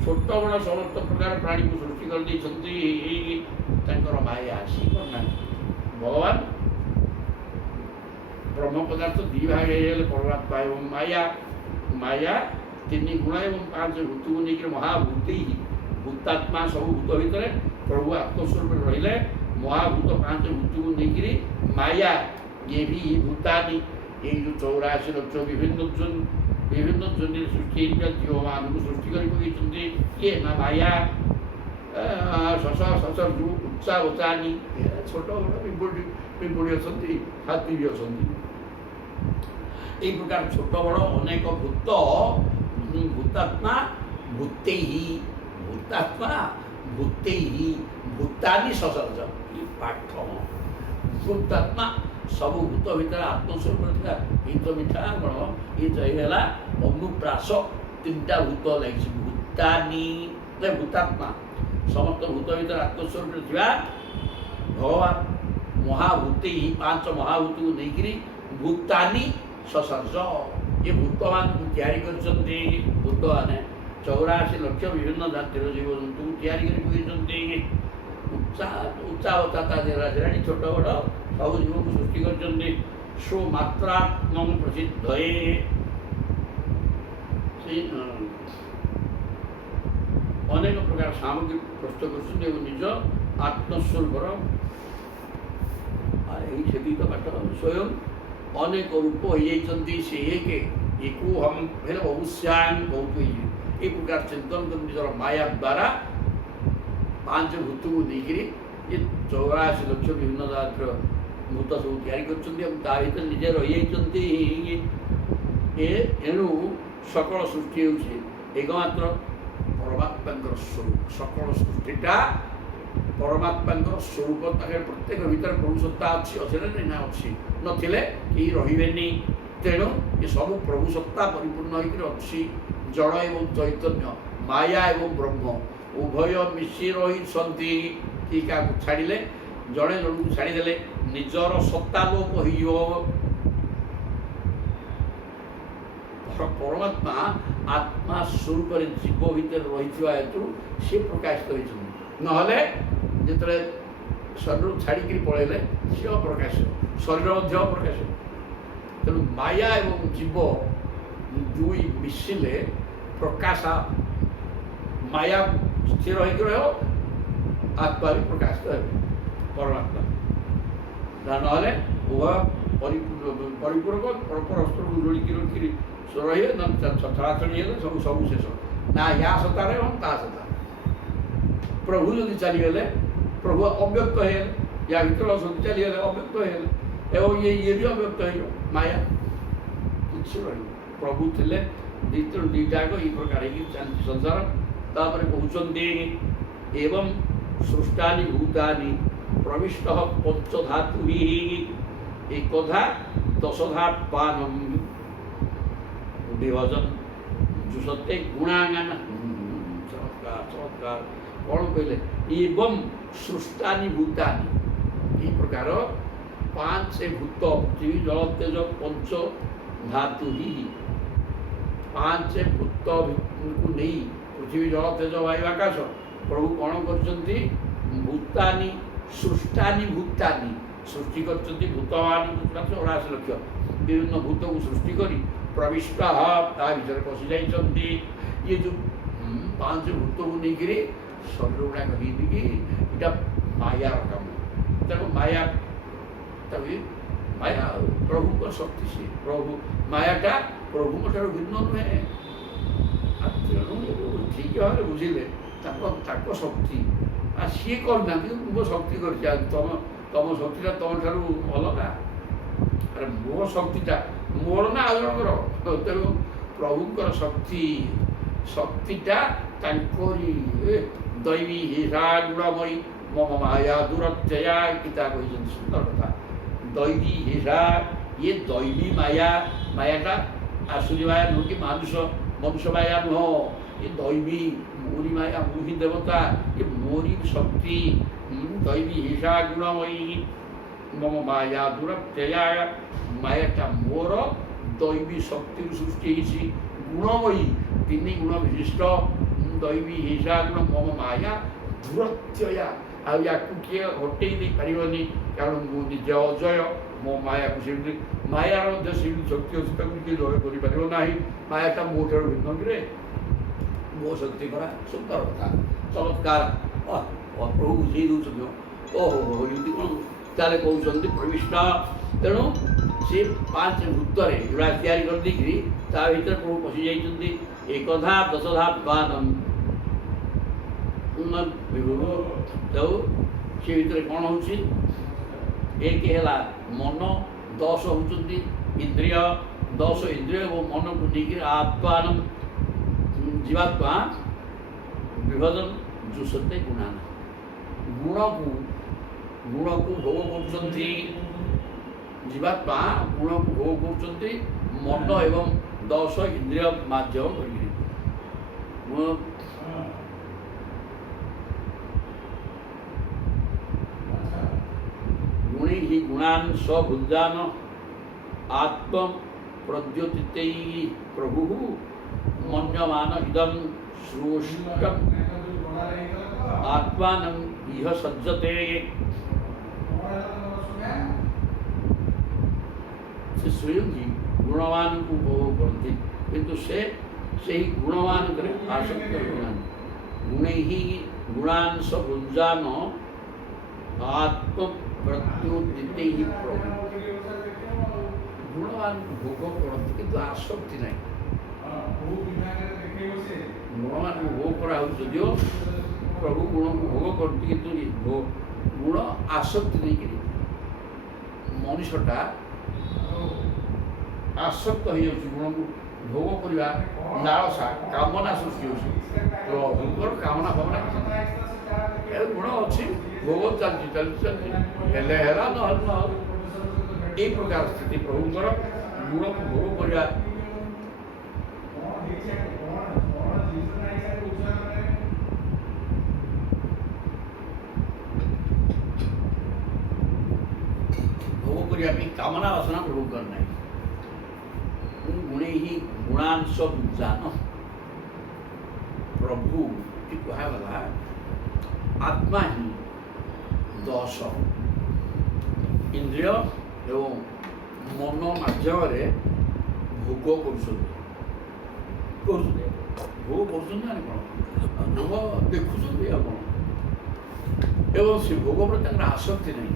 छोट बड़ समस्त प्रकार प्राणी को सृष्टि कर माया आसी करना। भगवान ब्रह्म पदार्थ 2 भाग हो परमात्मा एवं माया। माया 3 गुण एवं 5 भूत को लेकर महाभूति ही भूतात्मा सब भूत भितर प्रभु आत्मस्वरूप रहिले। महाभूत 5 भूत को लेकर माया ये भी भूतानि ये जो 84 लक्ष विभिन्न जोनि सृष्टि जीव मान सृष्टि कर ये ना माया ससर्जु उच्चा उचानी छोट पिंपुड़ी अच्छा हाथी भी अच्छा ये प्रकार छोट बड़ अनेक भूत भूतात्मा भूते ही भूतात्मा भूते ही भूतानि ससर्ज पाठ भूतात्मा सब भूत भितर आत्मस्वरूप हित मिठा गुण ये है अनुप्रास 3टा भूत लगी भूतानि भूतात्मा समस्त भूत भीतर आत्मस्वरूप भगवान महाभूते ही 5 महाभूत को लेकर भूतानि ससर्ज ये भूतମାନଙ୍କୁ ତିଆରି କରିଛନ୍ତି ଭୂତମାନେ 84 ଲକ୍ଷ ବିଭିନ୍ନ ଜାତିର ଜୀବଜନ୍ତୁଙ୍କୁ ତିଆରି କରି ପକେଇଛନ୍ତି। ଉଚ୍ଚାବତା ତା ଦେହରେ ଛୋଟ ବଡ଼ ସବୁ ଜୀବକୁ ସୃଷ୍ଟି କରିଛନ୍ତି। ସୁମାତ୍ରାତ୍ମକ ପ୍ରସିଦ୍ଧ ଅନେକ ପ୍ରକାର ସାମଗ୍ରୀ ପ୍ରସ୍ତୁତ କରୁଛନ୍ତି ଏବଂ ନିଜ ଆତ୍ମସ୍ୱରୂପର ଏହି ସେତିକ ପାଠ ସ୍ୱୟଂ ଅନେକ ରୂପ ହୋଇଯାଇଛନ୍ତି। ସେ ଏକୁ ହମ ହେଲେ ଅବଶ୍ୟାନ ବହୁତ ହେଇଯିବ ଏ ପ୍ରକାର ଚିନ୍ତନ କରି ନିଜର ମାୟା ଦ୍ୱାରା ପାଞ୍ଚ ଭୂତକୁ ନେଇକରି ଏ 84 ଲକ୍ଷ ବିଭିନ୍ନ ଜାତିର ଭୂତ ସବୁ ତିଆରି କରିଛନ୍ତି ଏବଂ ତା ଭିତରେ ନିଜେ ରହିଯାଇଛନ୍ତି। ଏଣୁ ସକଳ ସୃଷ୍ଟି ହେଉଛି ଏକମାତ୍ର ପରମାତ୍ମାଙ୍କର ସ୍ୱରୂପ। ସକଳ ସୃଷ୍ଟିଟା ପରମାତ୍ମାଙ୍କର ସ୍ୱରୂପ। ତାଙ୍କର ପ୍ରତ୍ୟେକ ଭିତରେ ପ୍ରଭୁ ସତ୍ତା ଅଛି ନା ଅଛି, ନଥିଲେ କେହି ରହିବେନି। ତେଣୁ ଏ ସବୁ ପ୍ରଭୁ ସତ୍ତା ପରିପୂର୍ଣ୍ଣ ହୋଇକରି ଅଛି। ଜଳ ଏବଂ ଚୈତନ୍ୟ, ମାୟା ଏବଂ ବ୍ରହ୍ମ ଉଭୟ ମିଶି ରହିଛନ୍ତି। କି କାହାକୁ ଛାଡ଼ିଲେ, ଜଣେ ଜଣକୁ ଛାଡ଼ିଦେଲେ ନିଜର ସତ୍ତା ଲୋପ ହୋଇଯିବ। ପରମାତ୍ମା ଆତ୍ମା ସ୍ୱରୂପରେ ଜୀବ ଭିତରେ ରହିଥିବା ହେତୁ ସେ ପ୍ରକାଶିତ ହୋଇଛନ୍ତି। ନହେଲେ ଯେତେବେଳେ ଶରୀରରୁ ଛାଡ଼ିକିରି ପଳେଇଲେ ସେ ଅପ୍ରକାଶ, ଶରୀର ମଧ୍ୟ ଅପ୍ରକାଶ। ତେଣୁ ମାୟା ଏବଂ ଜୀବ ଦୁଇ ମିଶିଲେ ପ୍ରକାଶ, ମାୟା ସ୍ଥିର ହୋଇକି ରହିବ, ଆତ୍ମା ବି ପ୍ରକାଶିତ ହେବେ ପରମାତ୍ମା। ନହେଲେ ଉଭୟ ପରିପୂରକ ପରସ୍ପରକୁ ଯୋଡ଼ିକି ରଖିକିରି ରହିବେ, ଛଳାଛଳି ହେଲେ ସବୁ ଶେଷ। ନା ୟା ସତ୍ତାରେ ଏବଂ ତା ସତ୍ତା। ପ୍ରଭୁ ଯଦି ଚାଲିଗଲେ ପ୍ରଭୁ ଅବ୍ୟକ୍ତ ହେଇଗଲେ, ୟା ଭିତରେ ଅଛନ୍ତି ଚାଲିଗଲେ ଅବ୍ୟକ୍ତ ହେଇଗଲେ ଏବଂ ଇଏ ବି ଅବ୍ୟକ୍ତ ହେଇଯିବ। ମାୟା କିଛି ରହିବ। ପ୍ରଭୁ ଥିଲେ ଦୁଇଟାକ ଏଇ ପ୍ରକାର ହେଇକି ଚାଲିଛି ସଂସାର। ତାପରେ କହୁଛନ୍ତି ଏବଂ ସୃଷ୍ଟାନି ଭୂତାନି ପ୍ରବିଷ୍ଟ ପଞ୍ଚଧାତୁ ଏକଧା ଦଶଧା ପାନମ୍ ବିଭଜନ जुषते गुणांगन चमत्कार चमत्कार कौन कहले एवं सृष्टानि भूतानि ये प्रकार पांच भूत पृथ्वी जल तेज पंच धातु ही पांच भूत को नहीं पृथ्वी जल तेज वायु आकाश प्रभु कौन करछंती भूतानि सृष्टानि भूतानि सृष्टि करछंती भूतवानी 84 लक्ष विभिन्न भूत को सृष्टि करी प्रविष्ट ता भीतर पशि जाइछंती ये जो पांच भूत को लेकर शरीर गुड़ा कही इटा माया काम तक माया तभी माया प्रभु को शक्ति से प्रभु मायाटा प्रभु ठार भिन्न नुहे ठीक भाव बुझे शक्ति आ सी करना मो शक्ति कर तुम शक्तिटा तुम ठार अलगा अरे मो शक्तिटा मोर ना आ जनकर तेणु प्रभुंर शक्ति शक्तिटा दैवी हिरा गुणमयी मम माया दुरत्यया गीता कही सुंदर कथा दैवी हिरा ये दैवी माया मायाटा आसुरी माया नुह कि मनुष्य माया नुह ये दैवी मोरी माया मुही देवता ये मोरी शक्ति दैवी हिरा गुणमयी मम माया दुरत्यया मायाटा मोर दैवी शक्ति सृष्टि गुणमयी तीन गुण विशिष्ट दैवी हिंसा गुण मम माया दुरत्यया या किए हटे नहीं पारनी कारण मु निज अजय मो माया को मायार शक्ति अच्छी किए जय करना मायाटा मो ठार भिन्न कि मो शक्ति करा सुंदर कथा चमत्कार प्रभु बुझे दूसरी ओहो एमती कौन ताले कहते प्रविष्ट तेणु से पांच भूतरे जोड़ा तैयारी कर देखिए ता भीतर प्रभु पशि जाइछन्ति एकधा दशधा बानम तो से भीतर कौन होची एक है मन 10 होचन्ति इंद्रिय 10 इंद्रिय और मन को लेकर आत्मान जीवात्मा विभजन जुषते गुणान गुण को भोग कर जीवात्मा गुण को भोग कर मन एवं 10 इंद्रिय माध्यम गुणी ही गुणान स्वभुजान आत्म प्रद्योतिते प्रभु मन्यमान इदं सृष्टम् आत्मानं इह सज्जते। से स्वयं ही गुणवान को उपभोग करते किंतु से ही गुणवान करे आसक्त गुणे ही गुणांश भुंजान आत्म प्रत्युदिते ही प्रभु गुणवान भोग करते किंतु आसक्ति नहीं गुणवान भोग करा जदिव प्रभु गुण को भोग करते किंतु गुण आसक्ति नहीं करी मनुष्यटा आसक्त हो गुण को भोग करवा लालसा कामना सृष्टि हो प्रभुଙ୍କର कामना भावना गुण अच्छी भोग चलती चलती हेले हेला न ये प्रकार स्थिति प्रभुଙ୍କର गुण को भोग करवा भोग करने कामना वासना प्रभु करना है गुणे ही गुणांश जान प्रभु की कहला आत्मा ही 10 इंद्रिय एवं मन माध्यम भोग कर भोग कर भोग देखुं एवं से भोग प्रति आसक्ति नहीं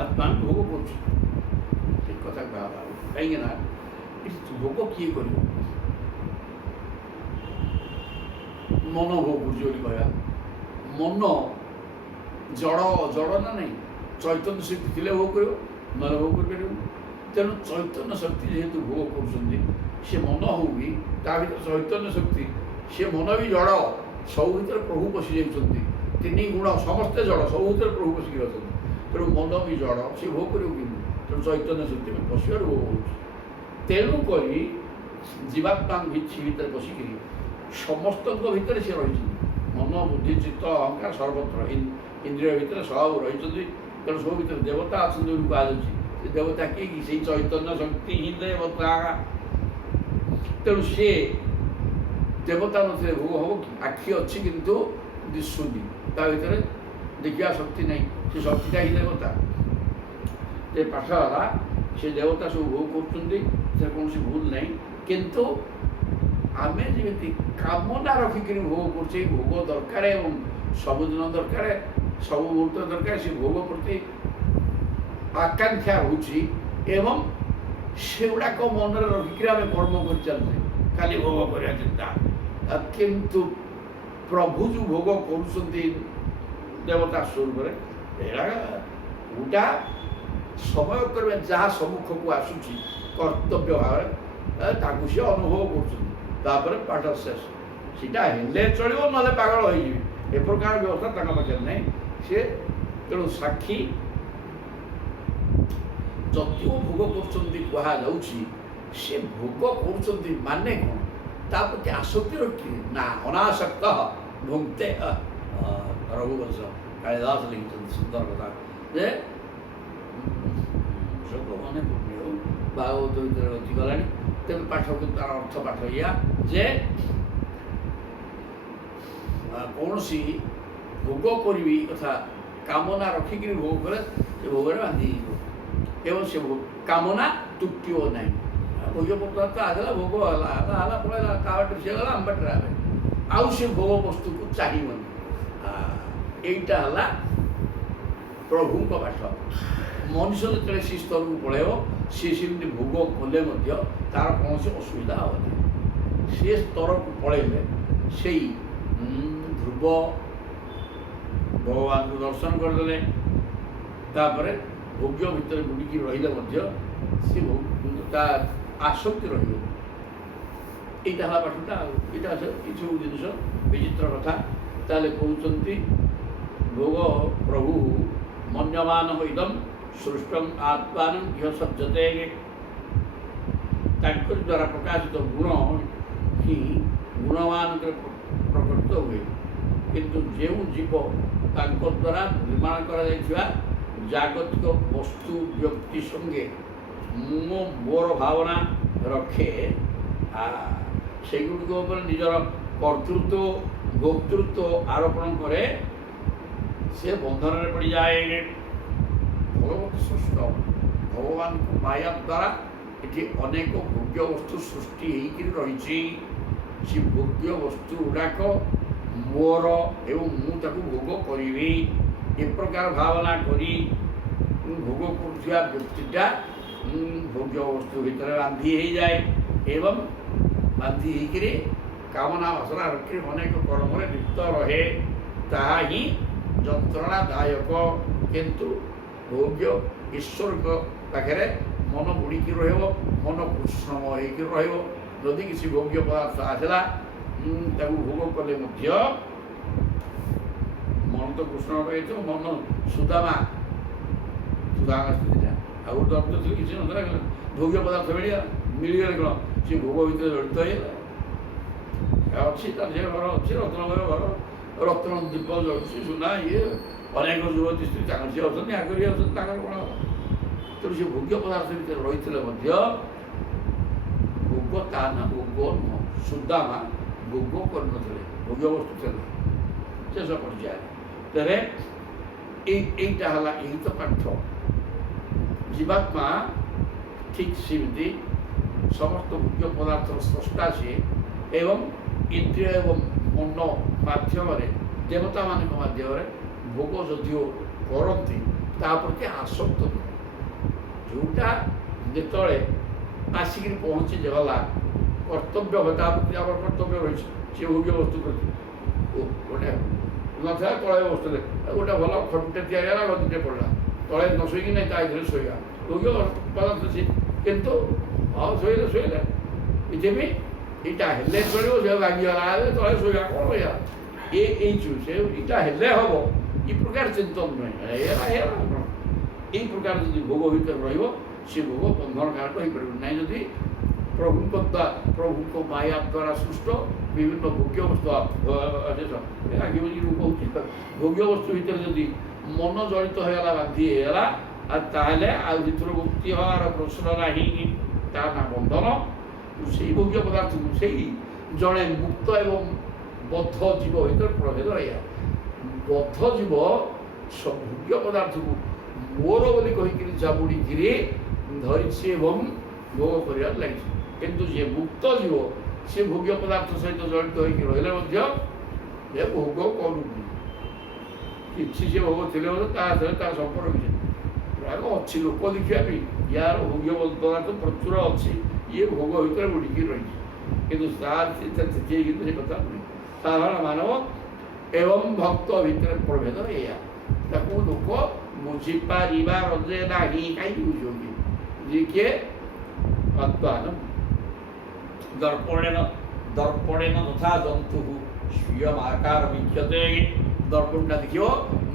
आत्मा भोग कर कथा कह कहीं भोग किए कर मन भोग कह मन जड़ जड़ ना नहीं चैतन्य शक्ति थी भोग कर ना भोग कर तेणु चैतन्य शक्ति जेहेतु भोग कर मन हो भी चैतन्य शक्ति सी मन भी जड़ सब भर प्रभु पशि जाती तीन गुण समस्ते जड़ सब भर प्रभु पशिक अच्छा तेणु मन भी जड़ सी भोग कर तेणु चैतन्य शक्ति में पशिबार भोग हो तेणुक जीवात्मा भितर पशिक समस्त भितर सी रही मन बुद्धि चित्त अहंकार सर्वत्र इंद्रिय भितर सब रही तेणु सब भर देवता अच्छा कहुच्छे देवता किए से चैतन्य शक्ति ही देवता तेणु सी देवता नी भोग हम कि आखि अच्छी किंतु दिशुनी ता भर देखा शक्ति नहीं से शक्तिटा ही देवता जे पाठला से देवता सब भोग कर कौन भूल नहीं किंतु आम जमी कामना रखिक भोग कर भोग दरकार सबुदिन दरकार सब मुहूर्त दरकार से भोग प्रति आकांक्षा होची एवं सेगुड़ाक मन रखिक आम कर्म कर चलते खाली भोग कर चिंता किंतु प्रभु जो भोग कर देवता स्वरूप गोटा समय करें जहाँ सम्मुख को आसूची कर्तव्य भाव सी अनुभव कर पाठ शेष सीटा हेले चलो ना पागल हो प्रकार व्यवस्था पाखे नहीं सी तेणु साक्षी जदिव भोग कर सी भोग कर माने कौन ता प्रति आसक्ति रखी ना अनासक्त भुंगते रघुवंश कालिदास लिखित सुंदर कथा जे मैंने भागवत भर गला तेज पाठ तार अर्थ पाठ या जे कौन सी भोग करी तथा कामना रखिक भोग कले भोग बांधि एवं से कामना तुट्यो ना भोग्य पदार्थ आसला भोग है पड़ा काटे सी गला आम बाटे आउ से भोग वस्तु को चाहिए यहीटा है प्रभु पाठ मनुष्य जो सी स्तर को पलैब सी सेमती भोग कले तार कौन असुविधा हेनी सी स्तर को पलैले से ध्रुव भगवान को दर्शन करदे भोग्य भितर बुड़िकी रही सी आसक्ति रही यहाँ पाठटा यहाँ ये सब जिन विचित्र कथा ताले कहते भोग प्रभु मन्यमान इदम सृष्टम आत्मान इह सज्जते द्वारा प्रकाशित गुण ही गुणवान प्रकटित हुए किंतु जो जीव द्वारा निर्माण कर जागतिक वस्तु व्यक्ति संगे ମୁଁ ମୋର ଭାବନା ରଖେ ସେଗୁଡ଼ିକ ଉପରେ ନିଜର କର୍ତ୍ତୃତ୍ୱ ଭୋକ୍ତୃତ୍ୱ ଆରୋପଣ କରେ, ସେ ବନ୍ଧନରେ ପଡ଼ିଯାଏ। ଭଗବତ ସୃଷ୍ଟ ଭଗବାନଙ୍କ ମାୟା ଦ୍ୱାରା ଏଠି ଅନେକ ଭୋଗ୍ୟ ବସ୍ତୁ ସୃଷ୍ଟି ହେଇକରି ରହିଛି। ସେ ଭୋଗ୍ୟ ବସ୍ତୁ ଗୁଡ଼ାକ ମୋର ଏବଂ ମୁଁ ତାକୁ ଭୋଗ କରିବି, ଏ ପ୍ରକାର ଭାବନା କରି ଭୋଗ କରୁଥିବା ବ୍ୟକ୍ତିଟା ଭୋଗ୍ୟ ବସ୍ତୁ ଭିତରେ ବାନ୍ଧି ହେଇଯାଏ ଏବଂ ବାନ୍ଧି ହେଇକରି କାମନା ବାସନା ରଖି ଅନେକ କର୍ମରେ ଲିପ୍ତ ରହେ। ତାହା ହିଁ ଯନ୍ତ୍ରଣାଦାୟକ। କିନ୍ତୁ ଭୋଗ୍ୟ ଈଶ୍ୱରଙ୍କ ପାଖରେ ମନ ବୁଡ଼ିକି ରହିବ, ମନ କୃଷ୍ଣମୟ ହେଇକି ରହିବ। ଯଦି କିଛି ଭୋଗ୍ୟ ପଦାର୍ଥ ଆସିଲା ତାକୁ ଭୋଗ କଲେ ମଧ୍ୟ ମନ ତ କୃଷ୍ଣ ପାଇଥିବ, ମନ ସୁଦାମା ସ୍ଥିତିଟା ଆଉ ଗୋଟେ ଅର୍ଥ ଥିଲେ କିଛି ନଥିଲା। ଭୋଗ୍ୟ ପଦାର୍ଥ ମିଳିଗଲେ କ'ଣ ସେ ଭୋଗ ଭିତରେ ଜଡ଼ିତ ହେଇଗଲା। ଅଛି ତାର ଝିଅ ଘର ଅଛି, ରତ୍ନମୟ ଘର, ରତ୍ନ ଦୀପ ଜଳୁଛି, ସୁନା ଇଏ ଅନେକ ଯୁବତୀ ସ୍ତ୍ରୀ ତାଙ୍କର ଝିଅ ଅଛନ୍ତି, ଆଗରେ ଅଛନ୍ତି, ତାଙ୍କର କ'ଣ ହେବ। ତେଣୁ ସେ ଭୋଗ୍ୟ ପଦାର୍ଥ ଭିତରେ ରହିଥିଲେ ମଧ୍ୟ ଭୋଗ ତା ନା ଭୋଗ ନୁହଁ। ସୁଦାମା ଭୋଗ କରିନଥିଲେ, ଭୋଗ୍ୟ ବସ୍ତୁ ଥିଲେ ଶେଷ ପର୍ଯ୍ୟାୟରେ। ତେବେ এইটা ହେଲା ଏହି ତ ପାଠ। ଜୀବାତ୍ମା ଠିକ୍ ସେମିତି ସମସ୍ତ ଭୋଗ୍ୟ ପଦାର୍ଥର ସ୍ରଷ୍ଟା ସିଏ ଏବଂ ଇନ୍ଦ୍ରିୟ ଏବଂ ମନ ମାଧ୍ୟମରେ ଦେବତାମାନଙ୍କ ମାଧ୍ୟମରେ ଭୋଗ ଯଦିଓ କରନ୍ତି ତା ପ୍ରତି ଆସକ୍ତ ନୁହେଁ। ଯେଉଁଟା ଯେତେବେଳେ ଆସିକିରି ପହଞ୍ଚିଗଲା କର୍ତ୍ତବ୍ୟ ତା ପ୍ରତି ଆମର କର୍ତ୍ତବ୍ୟ ରହିଛି, ସେ ଭୋଗ୍ୟ ବସ୍ତୁ ପ୍ରତି ଗୋଟେ ନଥିଲା ତଳେ ବସୁଥିଲେ, ଗୋଟେ ଭଲ ଖଟଟେ ତିଆରି ହେଲା, ଗଦିଟେ ପଡ଼ିଲା, ତଳେ ନ ଶୋଇକି ନାହିଁ ତା ଭିତରେ ଶୋଇବା ଭୋଗ୍ୟ ପଦାର୍ଥ ସିଏ। କିନ୍ତୁ ଆଉ ଶୋଇଲେ ଏଠି ବି ଏଇଟା ହେଲେ ଚଳିବ, ସେ ଭାଙ୍ଗିଗଲା ତଳେ ଶୋଇବା କ'ଣ କହିବା ସେ ଏଇଟା ହେଲେ ହେବ ଏ ପ୍ରକାର ଚିନ୍ତନ ନୁହେଁ। এই প্রকার যদি ভোগ ভিতরে রহব সে ভোগ বন্ধন কারক হয়েপারে না। যদি প্রভুঙ্ক মায়া দ্বারা সৃষ্ট বিভিন্ন ভোগ্য বস্তু আগে কହୁଛି ভোগ্য বস্তু ভিতরে যদি মন জড়িত হয়ে বান্ধি হয়ে আর তাহলে আর ভিতরে মুক্তি হওয়ার প্রশ্ন ନାହିଁ। তা না বন্ধন। সেই ভোগ্য পদার্থକୁ সেই জଣେ মুক্ত এবং বদ্ধ জীব ভিতরে প্রভেদ ରହିବା। বদ্ধ জীব ভোগ্য পদার্থକୁ ମୋର ବୋଲି କହିକିରି ଜାବୁଡ଼ିକିରି ଧରିଛି ଏବଂ ଭୋଗ କରିବାରେ ଲାଗିଛି। କିନ୍ତୁ ଯିଏ ମୁକ୍ତ ଯିବ ସେ ଭୋଗ୍ୟ ପଦାର୍ଥ ସହିତ ଜଡ଼ିତ ହୋଇକି ରହିଲେ ମଧ୍ୟ ଏ ଭୋଗ କରୁନି। କିଛି ସେ ଭୋଗ ଥିଲେ ମଧ୍ୟ ତା ସହିତ ତାର ସମ୍ପର୍କ କିଛି ପ୍ରାୟ ଅଛି। ଲୋକ ଦେଖିବା ପାଇଁ ୟାର ଭୋଗ୍ୟ ପଦାର୍ଥ ପ୍ରଚୁର ଅଛି, ଇଏ ଭୋଗ ଭିତରେ ବୁଡ଼ିକି ରହିଛି। କିନ୍ତୁ ତାର କିନ୍ତୁ ସେ କଥା ନୁହେଁ। ସାଧାରଣ ମାନବ ଏବଂ ଭକ୍ତ ଭିତରେ ପ୍ରଭେଦ ଏଇଆ। ତାକୁ ଲୋକ ବୁଝିପାରିବାର ଯେ ନାହିଁ। କାହିଁକି ବୁଝୁଛନ୍ତି? ଯିଏ ଆତ୍ମାନ ଦର୍ପଣେନ ତଥା ଜନ୍ତୁ ସ୍ୱୀୟ ଆକାର ବିକ୍ଷତେ। ଦର୍ପଣଟା ଦେଖିବ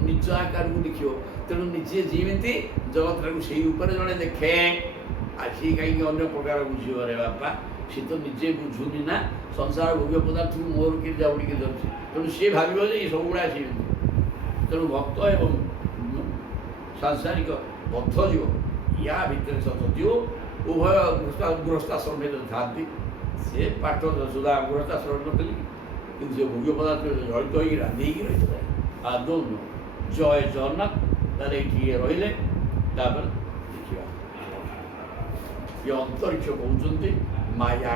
ନିଜ ଆକାରକୁ ଦେଖିବ। ତେଣୁ ନିଜେ ଯେମିତି ଜଗତଟାକୁ ସେଇ ଉପରେ ଜଣେ ଦେଖେ। ଆଉ ସିଏ କାହିଁକି ଅନ୍ୟ ପ୍ରକାର ବୁଝିବ ରେ ବାପା? ସିଏ ତ ନିଜେ ବୁଝୁନି ନା ସଂସାର ଭୋଗ୍ୟ ପଦାର୍ଥକୁ ମୋର କିରି ଜାବୁଡ଼ିକି ଧରୁଛି। ତେଣୁ ସିଏ ଭାବିବ ଯେ ଏ ସବୁଗୁଡ଼ା ସେମିତି। ତେଣୁ ଭକ୍ତ ଏବଂ ସାଂସାରିକ ବଦ୍ଧ ଯିବ ୟା ଭିତରେ ଯଦିଓ ଉଭୟ ଗୃହସ୍ଥାଶ୍ରମ ଭିତରେ ଥାନ୍ତି, ସେ ପାଠ ସୁଧା ଗୃହସ୍ଥାଶ୍ରମ ନଥିଲେ କିନ୍ତୁ ସେ ଭୋଗ୍ୟ ପଦାର୍ଥ ଜଡ଼ିତ ହୋଇକି ରାନ୍ଧିକି ରହିଥିଲେ। ଆଦୌ ନୁହଁ। ଜୟ ଜଗନ୍ନାଥ। ତାହେଲେ ଏଇଠି ରହିଲେ ତାପରେ ଦେଖିବା। ଇଏ ଅନ୍ତରିକ୍ଷ କହୁଛନ୍ତି ମାୟା।